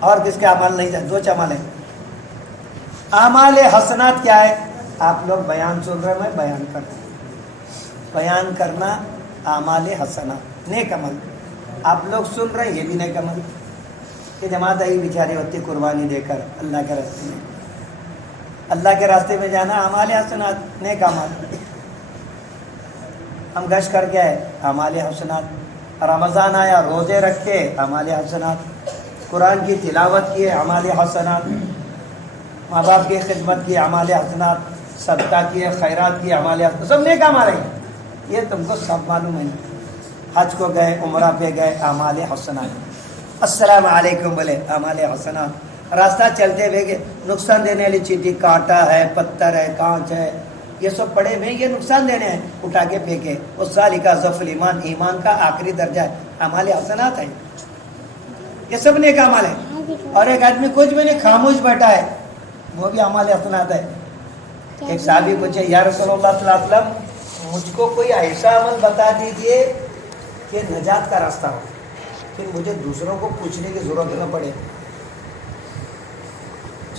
اور کس کے اعمال نہیں جائے، 2 اعمال ہیں۔ اعمال حسنات کیا ہے؟ آپ لوگ بیان سن رہے، میں بیان کر رہا ہوں، بیان کرنا اعمال حسنات، نیک عمل، آپ لوگ سن رہے ہیں، یہ بھی نیک عمل، کہ جماعت آئی بیچاری ہوتی قربانی دے کر اللہ کے راستے میں، اللہ کے راستے میں جانا اعمال حسنات، نیک عمل، ہم گشت کر کے آئے، اعمال حسنات، رمضان آیا، روزے رکھے، اعمال حسنات، قرآن کی تلاوت کی، اعمال حسنات، ماں باپ کی خدمت کی، اعمال حسنات، صدقہ کی، خیرات کی، اعمال حسنات، سب نیک اعمال ہیں، یہ تم کو سب معلوم ہے، حج کو گئے، عمرہ پہ گئے، اعمال حسنات، السلام علیکم بولے، اعمال حسنات، راستہ چلتے ہوئے کہ نقصان دینے والی چیٹی، کانٹا ہے، پتھر ہے، کانچ ہے، یہ سب پڑے ہوئے، یہ نقصان دینے ہیں، اٹھا کے پھینکے، اس سال کا ضعف ایمان، ایمان کا آخری درجہ ہے، اعمال حسنات ہے، یہ سب نیک اعمال ہے۔ اور ایک آدمی کچھ بھی نہیں، خاموش بیٹھا ہے، وہ بھی اعمال حسنات ہے۔ ایک صحابی پوچھے، یا رسول اللہ صلی اللہ علیہ وسلم، مجھ کو کوئی ایسا عمل بتا دیجئے کہ نجات کا راستہ ہو، پھر مجھے دوسروں کو پوچھنے کی ضرورت نہ پڑے،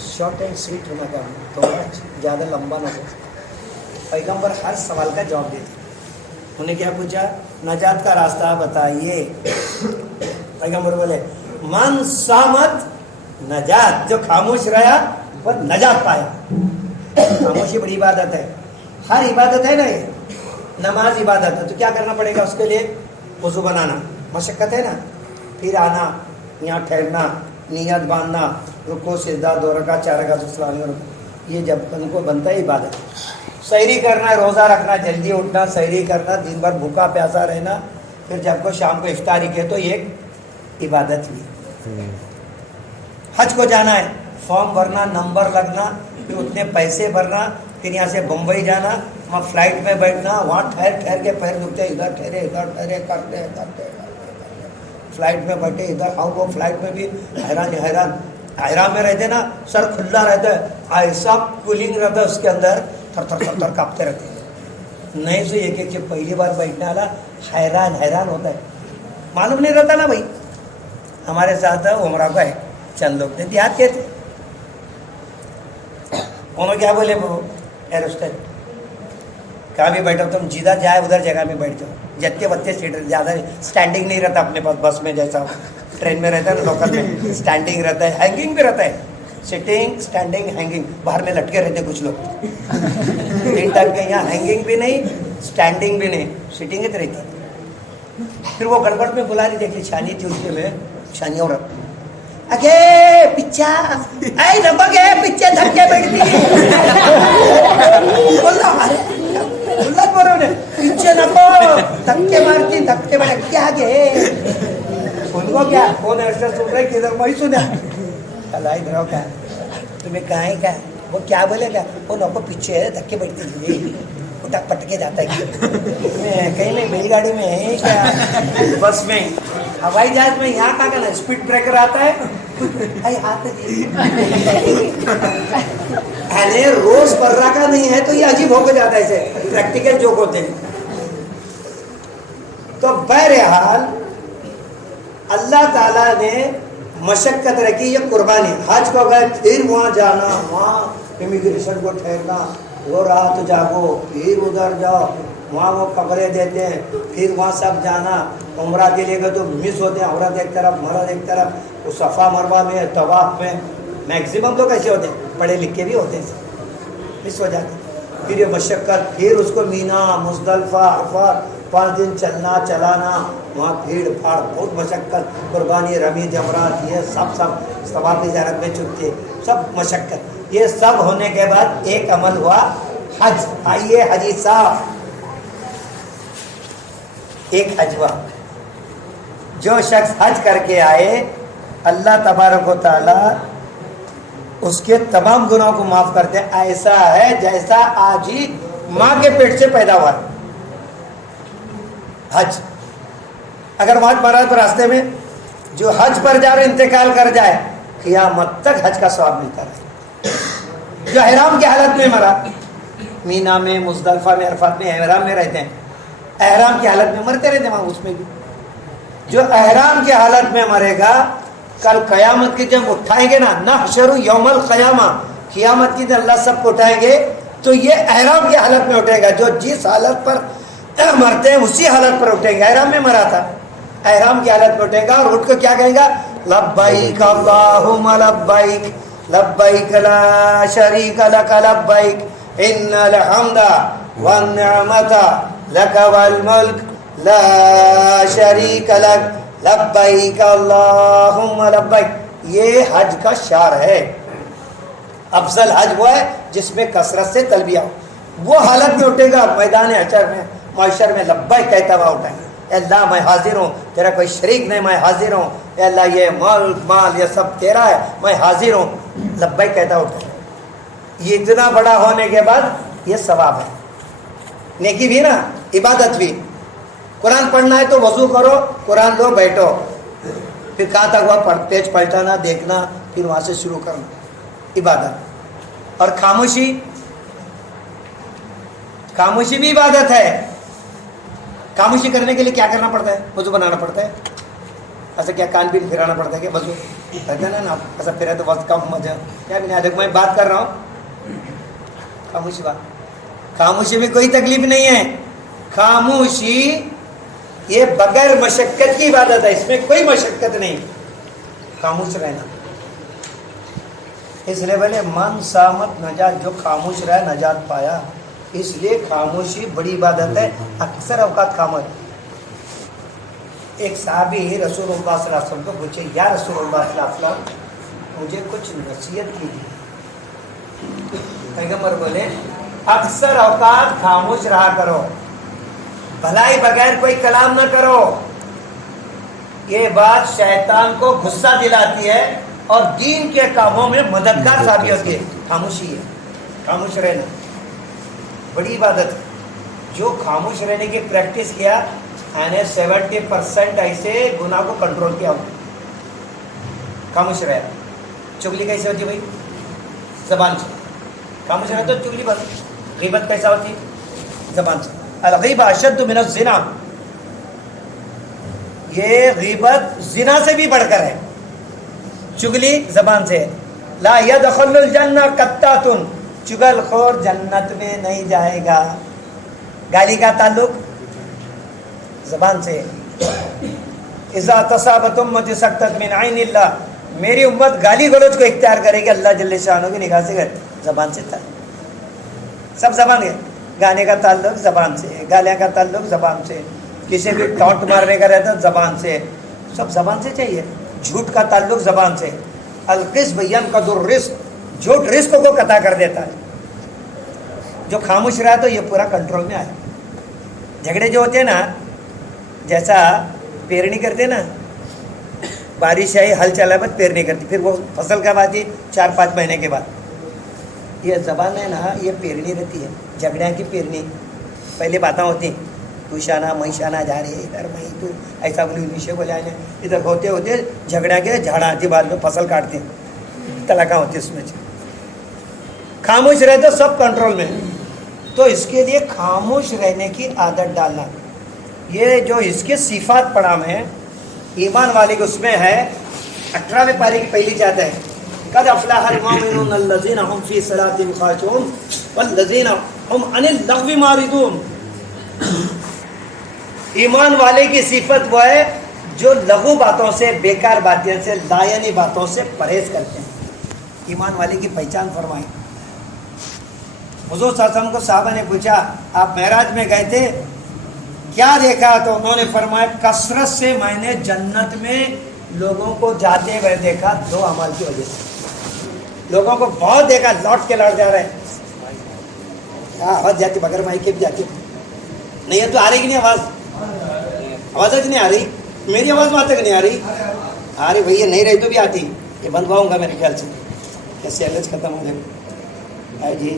شارٹ اینڈ سویٹ ہونا کام، تھوڑا زیادہ لمبا نہ ہو۔ پیغمبر ہر سوال کا جواب دیتے، انہیں کیا پوچھا؟ نجات کا راستہ بتائیے۔ پیغمبر بولے، من سامت نجات، جو خاموش رہا وہ نجات پایا۔ خاموشی بڑی عبادت ہے، ہر عبادت ہے نا، یہ نماز عبادت ہے، تو کیا کرنا پڑے گا اس کے لیے؟ وضو بنانا مشقت ہے نا، پھر آنا، یہاں ٹھہرنا، نیت باندھنا، رکوع سجدہ، 2 رکعت 4 رکعت سلام، یہ جب ان کو بنتا ہے عبادت۔ سحری کرنا، روزہ رکھنا، جلدی اٹھنا، سحری کرنا، دن بھر بھوکا پیاسا رہنا، پھر جب کو شام کو افطاری کے، تو یہ ایک عبادت بھی۔ حج کو جانا ہے، فارم بھرنا، نمبر لگنا، پھر اتنے پیسے بھرنا، پھر یہاں سے بمبئی جانا، وہاں فلائٹ میں بیٹھنا، وہاں ٹھہر ٹھہر کے پیر دکھتے، ادھر ٹھہرے ادھر ٹھہرے، کرتے فلائٹ میں بیٹھے، ادھر آؤ، وہ فلائٹ میں بھی حیران میں رہتے نا، سر کھلا رہتا ہے، ایسا کولنگ رہتا ہے اس کے اندر، تھر تھر تھر تھر کانپتے رہتے ہیں، نہیں سے ایک ایک پہلی بار بیٹھنے والا حیران ہوتا ہے، معلوم نہیں رہتا نا بھائی۔ ہمارے ساتھ عمرہ کو ہے، چند لوگ تھے، دیہات کے تھے، انہوں کیا بولے، وہ ایروسٹیٹ کہاں بھی بیٹھو تم، جدھر جائے ادھر جگہ میں بیٹھ جاؤ، جتنے بچے سیٹ، زیادہ اسٹینڈنگ نہیں رہتا اپنے پاس، بس میں جیسا ٹرین میں رہتا ہے نا، لوکل میں اسٹینڈنگ رہتا ہے، ہینگنگ بھی رہتا ہے، سٹنگ اسٹینڈنگ ہینگنگ، باہر میں لٹکے رہتے کچھ لوگ، 3 ٹائپ کے، یہاں ہینگنگ بھی نہیں، اسٹینڈنگ بھی نہیں، سٹنگ ہی رہتی۔ پھر وہ گڑبڑ میں بلا رہی، دیکھی چھانی تھی اس کے میں، چھانی عورت، اگے پچھا اے ربا گے پیچھے دھکے بیٹھتی اللہ بولو نے پیچھے نہ دھکے مارتی، دھکے بیٹھ کیا گے ان کو کیا کون ایسا سن رہا ہے کہ ادھر میں سنا اللہ ادھر ہو کیا تمہیں کہیں کیا، وہ کیا بولے گا، وہ نوکو پیچھے دھکے بیٹھتی تھی، پٹک پٹکے جاتا ہے کہیں میں، بیل گاڑی میں ہے کیا، بس میں، ہوائی جہاز میں، یہاں کا نا اسپیڈ بریکر آتا ہے، روز برا کا نہیں ہے تو یہ عجیب ہو کے جاتا ہے، اسے پریکٹیکل جوک ہوتے ہیں۔ تو بہرحال اللہ تعالیٰ نے मशक्कत रखी, ये कुर्बानी। हज को गए फिर वहाँ जाना, वहाँ इमिग्रेशन को ठहरना, वो रात जागो, फिर उधर जाओ, वहाँ वो पकड़े देते हैं, फिर वहाँ सब जाना। उम्रा के लिए गए तो मिस होते हैं, औरत एक तरफ मर्द एक तरफ, वो सफ़ा मरवा में तवाफ में मैक्सिमम लोग ऐसे होते हैं, पढ़े लिखे भी होते हैं, मिस हो जाते हैं। फिर ये मशक्क़त, फिर उसको मीना मुज़दलिफ़ा अरफ़ात 5 दिन चलना चलाना, वहाँ भीड़ भाड़, बहुत मशक्क़त, कुर्बानी रमी जमरात, ये सब सवाब तिजारत में चुकते, सब मशक्क़त। ये सब होने के बाद एक अमल हुआ हज। आइए हजी साहब, एक हज हुआ। जो शख्स हज करके आए, अल्लाह तबारक व तआला उसके तमाम गुनाहों को माफ़ करते हैं। ऐसा है जैसा आज ही माँ के पेट से पैदा हुआ। हज अगर वहाँ मरा तो रास्ते में, जो हज पर जा रहे इंतकाल कर जाए, क़यामत तक हज का सवाब मिलता रहे। जो एहराम की हालत में मरा, मीना में मुज़दलिफ़ा में अरफात में एहराम में रहते हैं, एहराम की हालत में मरते रहते वहाँ, उसमें भी जो एहराम की हालत में मरेगा, कल क़यामत की जब उठाएंगे ना, नहशरु यौमल क़यामा, क़यामत की जब अल्लाह सबको उठाएंगे, तो ये एहराम की हालत में उठेगा। जो जिस हालत पर मरते हैं उसी हालत पर उठेंगे। एहराम में मरा था, एहराम की हालत में उठेगा और उठ कर क्या कहेगा, लब्बैक अल्लाहुम्मा लब्बैक, लब्बैक ला शरीक लक लब्बैक, इन्नल हम्दा वन निअमता लक वल मुल्क ला शरीक लक, लब्बैक अल्लाहुम्मा लब्बैक। ये हज का शार है। अफजल हज वो है जिसमें कसरत से तलबिया हो। वो हालत में उठेगा मैदान हशर में, महशर में, लब्बैक कहता हुआ उठाएंगे, अल्लाह मैं हाजिर हूँ, तेरा कोई शरीक नहीं, मैं हाजिर हूँ, अल्लाह ये मुल्क माल ये सब तेरा है, मैं हाजिर हूँ, लब्बैक कहता उठाएंगे। ये इतना बड़ा होने के बाद ये सवाब है, नेकी भी ना, इबादत भी। कुरान पढ़ना है तो वजू करो, कुरान लो, बैठो, फिर कहाँ तक हुआ पेज पलटाना, देखना, फिर वहाँ से शुरू करना, इबादत। और खामोशी, खामोशी भी इबादत है। खामोशी करने के लिए क्या करना पड़ता है, वजू बनाना पड़ता है। ऐसा क्या कान भी फिराना पड़ता है, क्या वजू कहते हैं ना, ऐसा फिरा तो वक्त का मजा क्या भी नहीं। देखो मैं बात कर रहा हूँ, खामोशी बात, खामोशी में कोई तकलीफ नहीं है। खामोशी ये बगैर मशक्कत की इबादत है, इसमें कोई मशक्कत नहीं, खामोश रहना। इसलिए बोले मन सामत नजात, जो खामोश रहा नजात पाया। इसलिए खामोशी बड़ी इबादत है। अक्सर अवकात खामोश। एक साहबी रसूलुल्लाह सल्लल्लाहु अलैहि वसल्लम को पूछे, या रसूलुल्लाह सल्लल्लाहु अलैहि वसल्लम मुझे कुछ नसीहत कीजिए। पैगंबर बोले, अक्सर अवकात खामोश रहा करो, भलाई बगैर कोई कलाम न करो। ये बात शैतान को गुस्सा दिलाती है और दीन के कामों में मददगार साबित होती है। खामोशी है, खामोश रहना बड़ी इबादत है। जो खामोश रहने की प्रैक्टिस किया, यानी 70% ऐसे गुनाह को कंट्रोल किया होगा। खामोश रहे। चुगली कैसे होती भाई, जबान से। खामोश रहे तो चुगली बंद। गीबत कैसा होती, जबान से। अल-गीबा अशद्दु मिन ज़िना, ये गीबत जिना से भी बढ़कर है। चुगली जबान से। ला यदखुलुल जन्नह कत्तातुन, चुगलखोर जन्नत में नहीं जाएगा। गाली का ताल्लुक जबान से। इज़ा तसाबत उम्मती सकतत मिन ऐनिल्लाह, मेरी उम्मत गाली गलौज को इख्तियार करेगी अल्लाह जल्ले शानो की निगाह से, जबान से था। सब जबान है। गाने का ताल्लुक जबान से, गालियाँ का ताल्लुक जबान से, किसी भी टॉन्ट मारने का रहता जबान से, सब जबान से चाहिए। झूठ का ताल्लुक जबान से। अल-किज़्ब यनक़दुर रिज़्क़, झूठ रिस्क को कता कर देता है। जो खामोश रहा तो ये पूरा कंट्रोल में आया। झगड़े जो होते हैं ना, जैसा पेरनी करते ना, बारिश आई, हल चला बस पेरनी करती, फिर वो फसल कब आती, 4-5 महीने के बाद। ये जबान है ना, ये पेरनी रहती है, झगड़ियाँ की पेरनी। पहले बातें होती, तू शाना मैं शाना जा रही है इधर, मैं तू ऐसा बोली, नीचे बोले आने, इधर होते होते झगड़ा के झाड़ा आती, बाद में फसल काटती, तलाका होती उसमें। खामोश रहे तो सब कंट्रोल में। तो इसके लिए खामोश रहने की आदत डालना। ये जो इसके सिफात पढ़ा में ईमान वाले के उसमें है, 18वें पारी की पहली जाता है कद अफलाहल मुमिनून अल्लज़ीना हुम फी सलातिहिम खाशिऊन वल्लज़ीना हुम अनिल लग़्वी मारिदून। ईमान वाले की सिफत वो है जो लघु बातों से, बेकार बातों से, लायानी बातों से परहेज करते हैं। ईमान वाले की पहचान फरमाएं। हुज़ूर सल्लल्लाहु अलैहि वसल्लम को साहबा ने पूछा आप मेराज में गए थे क्या देखा, तो उन्होंने फरमाया कसरत से मैंने जन्नत में लोगों को जाते हुए देखा, 2 अमल की वजह से। लोगों को बहुत देखा लौट के लौट जा रहे हैं। आवाज जाती बगैर माइक के भी जाती नहीं है तो आ रही कि नहीं आवाज? आवाज नहीं आ रही, मेरी आवाज वहां तक नहीं आ रही। अरे भैया नहीं रही तो भी आती, ये बंदवाऊंगा मेरे ख्याल से, कैसे एलर्ज खत्म हो जाएगा जी।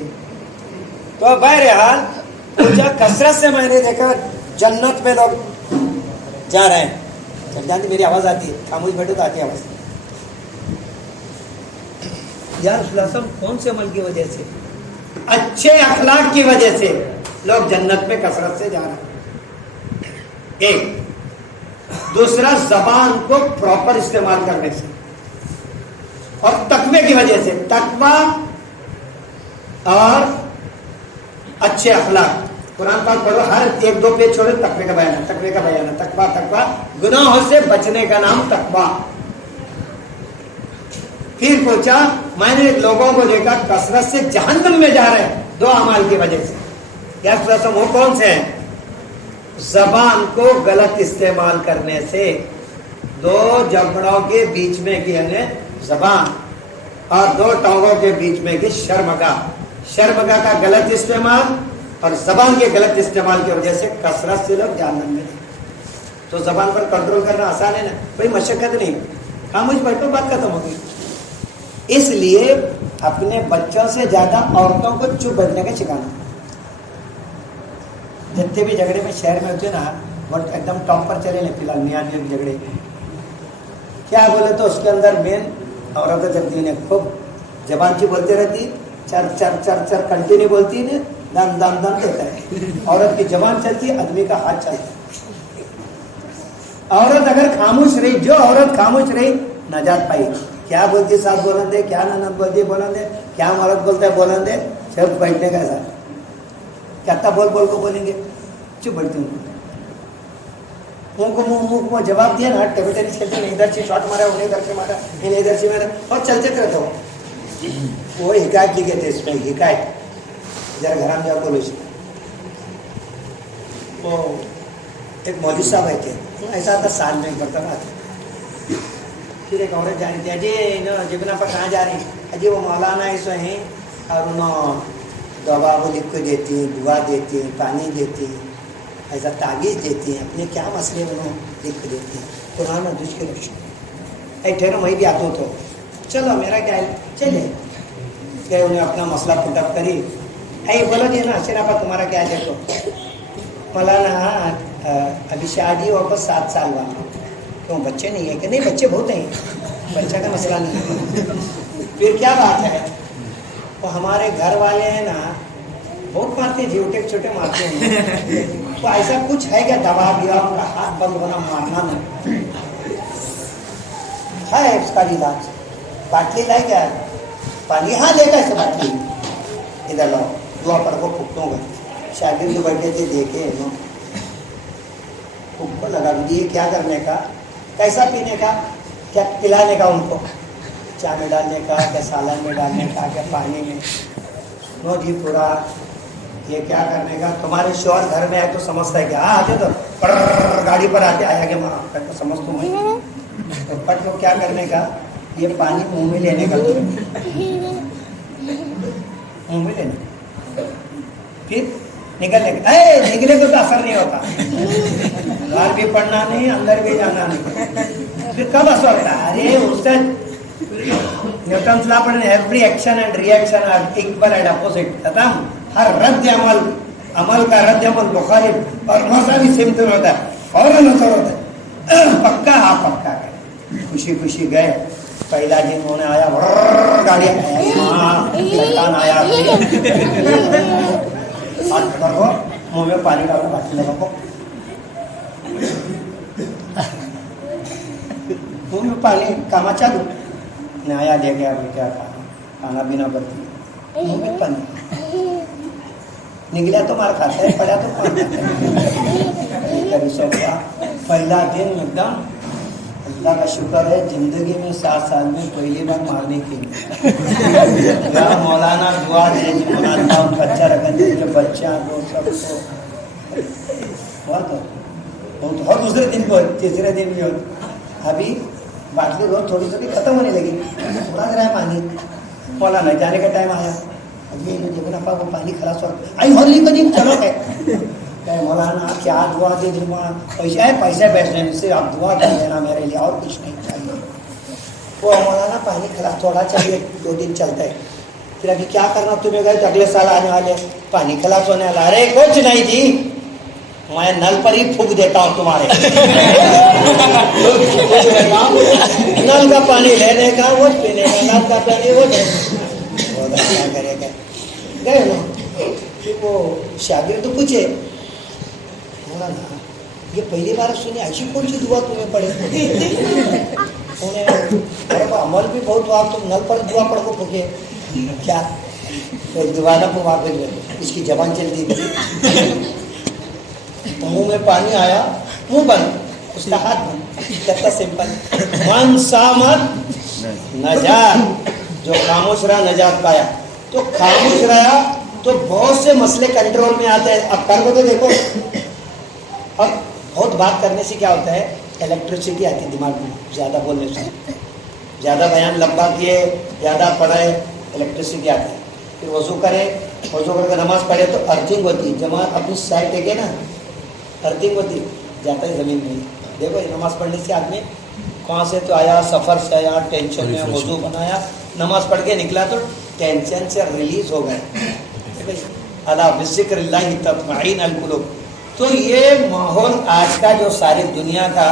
तो बहरहाल पूछा कसरत से मैंने देखा जन्नत में लोग जा रहे हैं। चल जानती मेरी आवाज आती है, खामोश बैठो तो आती है आवाज। यार कौन से अमल की वजह से? अच्छे अखलाक की वजह से लोग जन्नत में कसरत से जा रहे हैं। एक दूसरा जबान को प्रॉपर इस्तेमाल करने से, और तकवे की वजह से। तकवा और अच्छे अखलाक, कुरान पाक पढ़ो, हर 1-2 पेज छोड़ो तकवे का बयान है, तकवे का बयान है। तकवा तकवा गुनाहों से बचने का नाम तकवा। फिर पूछा मैंने लोगों को देखा कसरत से जहन्नम में जा रहे हैं 2 अमाल की वजह से। क्या वो कौन से हैं? जबान को गलत इस्तेमाल करने से, 2 जबड़ों के बीच में की है जबान, और 2 टांगों के बीच में की शर्मगा का गलत इस्तेमाल और जबान के गलत इस्तेमाल की वजह से कसरत से लोग जहन्नम में। तो जबान पर कंट्रोल करना आसान है ना, कोई मशक्कत नहीं। खामोश बैठो, बात खत्म होगी। इसलिए अपने बच्चों से ज्यादा औरतों को चुप बैठने का सिखाना। जितने भी झगड़े में शहर में होते ना, वो एकदम टॉप पर चले ना। फिलहाल मियाँ बीवी के झगड़े क्या बोले तो उसके अंदर मेन औरतें जब ने खूब जबान की बोलती रहती, चर चर चर चर कंटिन्यू बोलती है, दम दम दम देता है। औरत की जबान चलती है, आदमी का हाथ चलता है। औरत अगर खामोश रही, जो औरत खामोश रही नजात पाई। क्या बोलती सास बोलन दे, क्या ननद बोलती बोलन दे, क्या मर्द बोलता है बोलन दे, सब बैठने का ऐसा क्या बोल बोल को बोलेंगे, चुप बैठते उनको मुंह को जवाब दिया ना, टेबल टेनिस खेलते हैं, इधर से शॉट मारा, उन्हें इधर से मारा, इन्हें इधर से मारा, और चलते रहता हूँ। वो हिकायत की कहते इसमें, हिकायत जरा घर में जाओ बोलो। वो एक मौलवी साहब है थे, ऐसा था साल में करता था। फिर एक औरत जा रही थी, अजय ना जबना पर कहाँ जा रही? अजय वो मौलाना ऐसा है, और उन्होंने दवा वो लिख के देती, दुआ देती, पानी देती, ऐसा तावीज़ देती हैं, अपने क्या मसले उन्होंने लिख के देती हैं। कुरान और दुष्कर ठहरो मैं भी आता तो चलो मेरा क्या है, चले गए। उन्हें अपना मसला पुटअप करी, ऐ बोलो जी ना शराबा तुम्हारा क्या है? देखो मौलाना अभी शादी वापस 7 साल वाला, क्यों बच्चे नहीं है? कि नहीं बच्चे बहुत हैं, बच्चा का मसला नहीं है। फिर क्या बात है? तो हमारे घर वाले हैं ना बहुत मारते हैं, झूठे छोटे मारते हैं। तो ऐसा कुछ है क्या दवा दिया, उनका हाथ बंद होना, मारना नहीं है इसका इलाज? बाटली लाई क्या पानी? हाँ लेगा ऐसे बाटली, इधर लाओ, दुआ पर को फूकूंगा। शागिर्द जो बैठे थे देखे फूक लगा दिए, क्या करने का, कैसा पीने का, क्या पिलाने का, उनको चाय में डालने का, क्या सालन में डालने का, क्या पानी में, नो जी पूरा ये क्या करने का। तुम्हारे शोर घर में आए तो समझता है क्या? आते तो गाड़ी पर आते आया कि माँ तो समझ तुम तो पट को क्या करने का, ये पानी मुंह में लेने का, मुंह में लेने, फिर निकलने का। निकले तो असर नहीं होता, बाहर भी पढ़ना नहीं, अंदर भी जाना नहीं, फिर कब असर होता है? अरे उसका न्यूटन लॉ पढ़ने, every action and reaction are equal and opposite. हर रद्द अमल का रद्द अमल मुखालिफ और मुसावी सिमत में होता है, फौरन असर होता है। पक्का हाँ पक्का कर, खुशी खुशी गए। पहला दिन होने आया, गाड़ी आया, हाथ पकड़ो, मुंह में पानी डालो, बाकी लगाओ। मुंह में पानी कामाचा दो नया ले गया अभी क्या खाना बिना बदली मुंह में पानी निकला तो मार खाता है पड़ा तो पानी पहला दिन एकदम अल्लाह का शुक्र है जिंदगी में 7 साल में पहली बार मारने की मौलाना दुआ दे मौलाना बच्चा रखा दे बच्चा वो सबको और दूसरे दिन को तीसरे दिन भी अभी बाटली रोज थोड़ी थोड़ी खत्म होने लगी थोड़ा जरा है पानी मौलाना जाने का टाइम आया अभी देखो ना वो पानी खलास हो आई होली को नहीं चलो है मौलाना क्या दुआ दे दूंगा पैसे बैठने से आप दुआ कर देना मेरे लिए और कुछ नहीं चाहिए वो मौलाना पानी खलास थोड़ा चाहिए 2 दिन चलता है फिर अभी क्या करना तुम्हें गए अगले साल आने वाले पानी खलास होने वाला अरे कुछ नहीं जी मैं नल पर ही फूंक देता हूँ तुम्हारे नल का पानी लेने का वो पीने का नल का पानी वो क्या करेगा गए ना फिर वो शागिर्द तो पूछे मौलाना ये पहली बार सुनी ऐसी कौन सी दुआ तुम्हें पढ़े उन्हें अमल भी बहुत हुआ तुम नल पर दुआ पढ़ को फूके क्या दीवाना को वापस इसकी जबान चलती थी मुंह में पानी आया मुंह बंद उसका हाथ बंद कितना सिंपल मन सामत नजात जो खामोश रहा नजात पाया तो खामोश रहा तो बहुत से मसले कंट्रोल में आते हैं अब कर को तो देखो अब बहुत बात करने से क्या होता है इलेक्ट्रिसिटी आती है दिमाग में ज़्यादा बोलने से ज़्यादा बयान लंबा किए ज़्यादा पढ़े इलेक्ट्रिसिटी आती है फिर वजू करे वजू करके नमाज पढ़े तो अर्थिंग होती है जमा अपनी साइड टेके ना अर्थिंग होती जाता है ज़मीन में देखो नमाज पढ़ने से आदमी कहाँ से तो आया सफ़र से आया टेंशन में वजू बनाया नमाज पढ़ के निकला तो टेंशन से रिलीज हो गए अला बिज़िक्रिल्लाहि तत्मईनुल कुलूब तो ये माहौल आज का जो सारी दुनिया का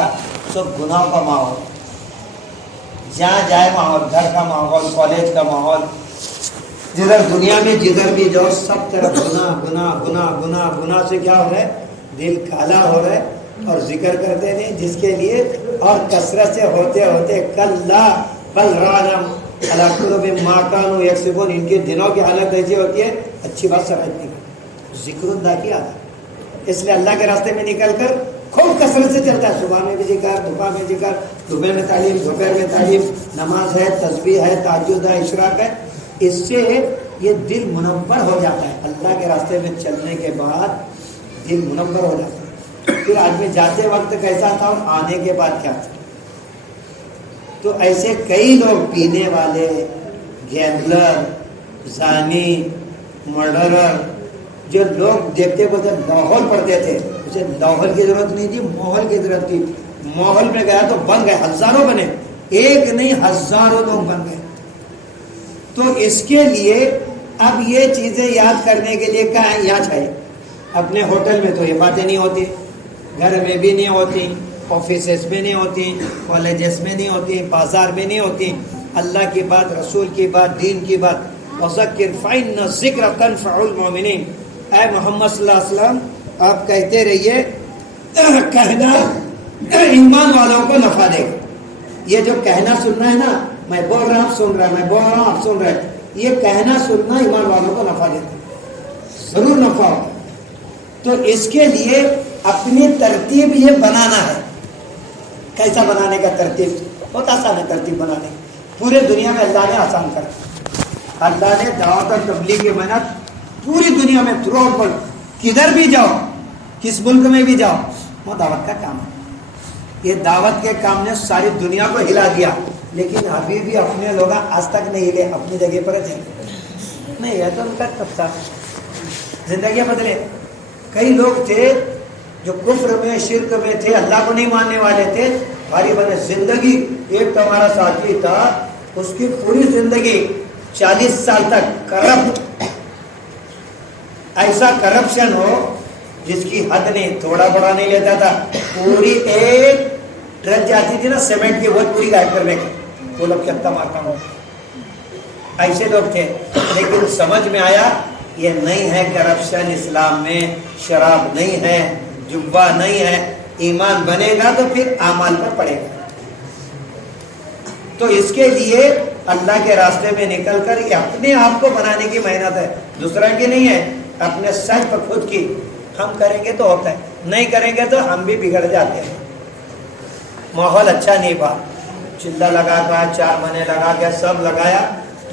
सब गुनाहों का माहौल जहाँ जाए माहौल घर का माहौल कॉलेज का माहौल जिधर दुनिया में जिधर भी जाओ सब तरफ गुनाह गुनाह गुनाह गुनाह गुनाह से क्या हो रहा है दिल काला हो रहा है और जिक्र करते नहीं जिसके लिए और कसरत से होते होते कल्ला बल रानम अला कुलूबि मा कानू यक्सिबून इनके दिनों की हालत ऐसी होती है अच्छी बात समझती है जिक्रुल्लाह की आदत इसलिए अल्लाह के रास्ते में निकल कर खूब कसरत से चलता है सुबह में भी जिक्र दोपहर में जिक्र सुबह में तालीम दोपहर में तालीम नमाज है तस्बीह है ताज्जुद है इशराक है इससे ये दिल मुनव्वर हो जाता है अल्लाह के रास्ते में चलने के बाद दिल मुनव्वर हो जाता है फिर आदमी जाते वक्त कैसा था और आने के बाद क्या था तो ऐसे कई लोग पीने वाले गैम्बलर जानी मर्डरर जो लोग देखते बोलते माहौल पढ़ते थे उसे लाहौल की जरूरत नहीं थी माहौल की जरूरत थी माहौल में गया तो बन गए हजारों बने एक नहीं हजारों लोग बन गए तो इसके लिए अब ये चीजें याद करने के लिए क्या याद है अपने होटल में तो ये बातें नहीं होती घर में भी नहीं होती ऑफिसेस में नहीं होती कॉलेजेस में नहीं होती बाजार में नहीं होती अल्लाह की बात रसूल की बात दीन की बात वज़क्किर फ़इन्न ज़िक्र तनफ़उल मुमिनीन ऐ मोहम्मद सल्लल्लाहु अलैहि वसल्लम आप कहते रहिए कहना ईमान वालों को नफा देगा ये जो कहना सुनना है ना मैं बोल रहा हूँ सुन रहा मैं बोल रहा हूँ आप सुन रहे ये कहना सुनना ईमान वालों को नफा देता जरूर नफा होगा तो इसके लिए अपनी तरतीब ये बनाना है कैसा बनाने का तरतीब बहुत आसान है तरतीब बनाने पूरे दुनिया में अल्लाह ने आसान करा अल्लाह ने दावत और तबलीग की मेहनत पूरी दुनिया में थ्रू आउट किधर भी जाओ किस मुल्क में भी जाओ वो दावत का काम है ये दावत के काम ने सारी दुनिया को हिला दिया लेकिन अभी भी अपने लोग आज तक नहीं हिले अपनी जगह पर नहीं है तो उनका तबका जिंदगी बदले कई लोग थे जो कुफ्र में शिरक में थे अल्लाह को नहीं मानने वाले थे भारी बने जिंदगी एक तो हमारा साथी था उसकी पूरी जिंदगी 40 साल तक करप्ट ऐसा करप्शन हो जिसकी हद नहीं थोड़ा बड़ा नहीं लेता था पूरी एक ट्रक जाती थी ना सीमेंट की बहुत पूरी गायब करने की वो लोग कितना मारता हूँ ऐसे लोग थे लेकिन समझ में आया ये नहीं है करप्शन इस्लाम में शराब नहीं है जुब्बा नहीं है ईमान बनेगा तो फिर आमाल पर पड़ेगा تو اس کے لیے اللہ کے راستے میں نکل کر یہ اپنے آپ کو بنانے کی محنت ہے، دوسرا کی نہیں ہے، اپنے سیلف خود کی. ہم کریں گے تو ہوتا ہے، نہیں کریں گے تو ہم بھی بگڑ جاتے ہیں. ماحول اچھا نہیں با، چلا لگا کر 4 مہینے لگا کے سب لگایا،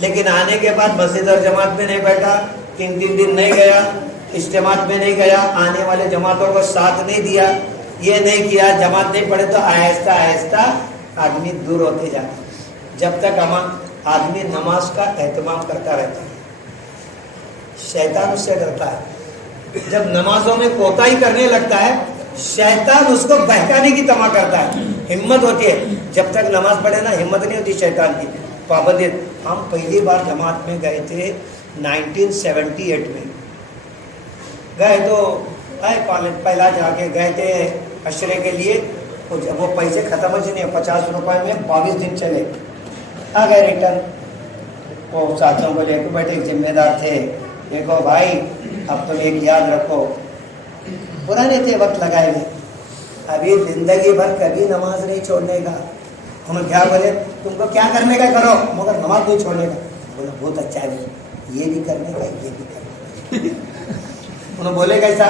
لیکن آنے کے بعد مسجد اور جماعت میں نہیں بیٹھا، 3 دن نہیں گیا، اجتماعات میں نہیں گیا، آنے والے جماعتوں کو ساتھ نہیں دیا، یہ نہیں کیا، جماعت نہیں پڑھے، تو آہستہ آہستہ آدمی دور ہوتے جاتا. جب تک آدمی نماز کا اہتمام کرتا رہتا ہے، شیطان اس سے ڈرتا ہے. جب نمازوں میں کوتاہی کرنے لگتا ہے، شیطان اس کو بہکانے کی طمع کرتا ہے. ہمت ہوتی ہے، جب تک نماز پڑھے نا ہمت نہیں ہوتی شیطان کی پابندی. ہم پہلی بار جماعت میں گئے تھے 1978 میں گئے، تو پہلا جا کے گئے تھے عشرے کے لیے. وہ پیسے ختم ہو نہیں، 50 روپئے میں 22 دن چلے، آ گئے ریٹرن. وہ ساتھیوں کو لے کے بیٹھے، ذمہ دار تھے، دیکھو بھائی اب تم ایک یاد رکھو، پرانے تھے وقت لگائے گئے، ابھی زندگی بھر کبھی نماز نہیں چھوڑنے کا. ہم کیا بولے، تم کو کیا کرنے کا کرو مگر نماز نہیں چھوڑنے کا. بولا بہت اچھا ہے، یہ بھی کرنے کا یہ بھی کرنے کا. انہوں بولے کیسا،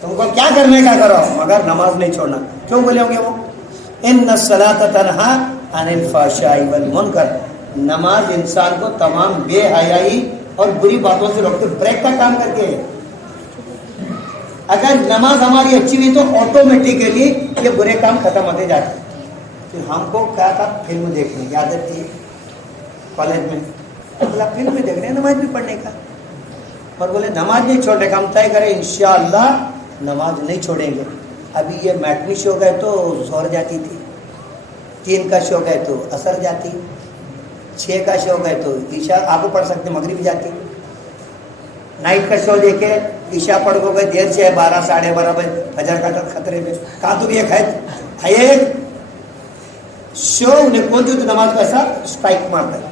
تم کو کیا کرنے کا کرو مگر نماز نہیں چھوڑنا. کیوں بولے ہوں گے وہ، ان الصلاۃ تنہا عن الفحشاء والمنکر، نماز انسان کو تمام بے حیائی اور بری باتوں سے روکتے، بریک کا کام کر کے. اگر نماز ہماری اچھی ہوئی تو آٹومیٹکلی یہ برے کام ختم ہوتے جاتے. پھر ہم کو کیا تھا، فلم دیکھنے کی عادت تھی کالج میں، فلم میں دیکھ رہے ہیں نماز بھی پڑھنے کا، اور بولے نماز نہیں چھوڑنے کا. ہم طے کریں انشاءاللہ نماز نہیں چھوڑیں گے. ابھی یہ میٹنی شو گئے تو زہر جاتی تھی، 3 کا شو گئے تو اثر جاتی، 6 کا شو گئے تو عشاء آپ کو پڑھ سکتے، مغرب جاتی. نائٹ کا شو دیکھے عشاء پڑھ کو گئے دیر سے 12 ساڑھے 12 بجے فجر کا خطرے میں. کہا تو یہ ہے شو انہیں کون تو نماز کو ایسا اسٹرائک مارتا ہے.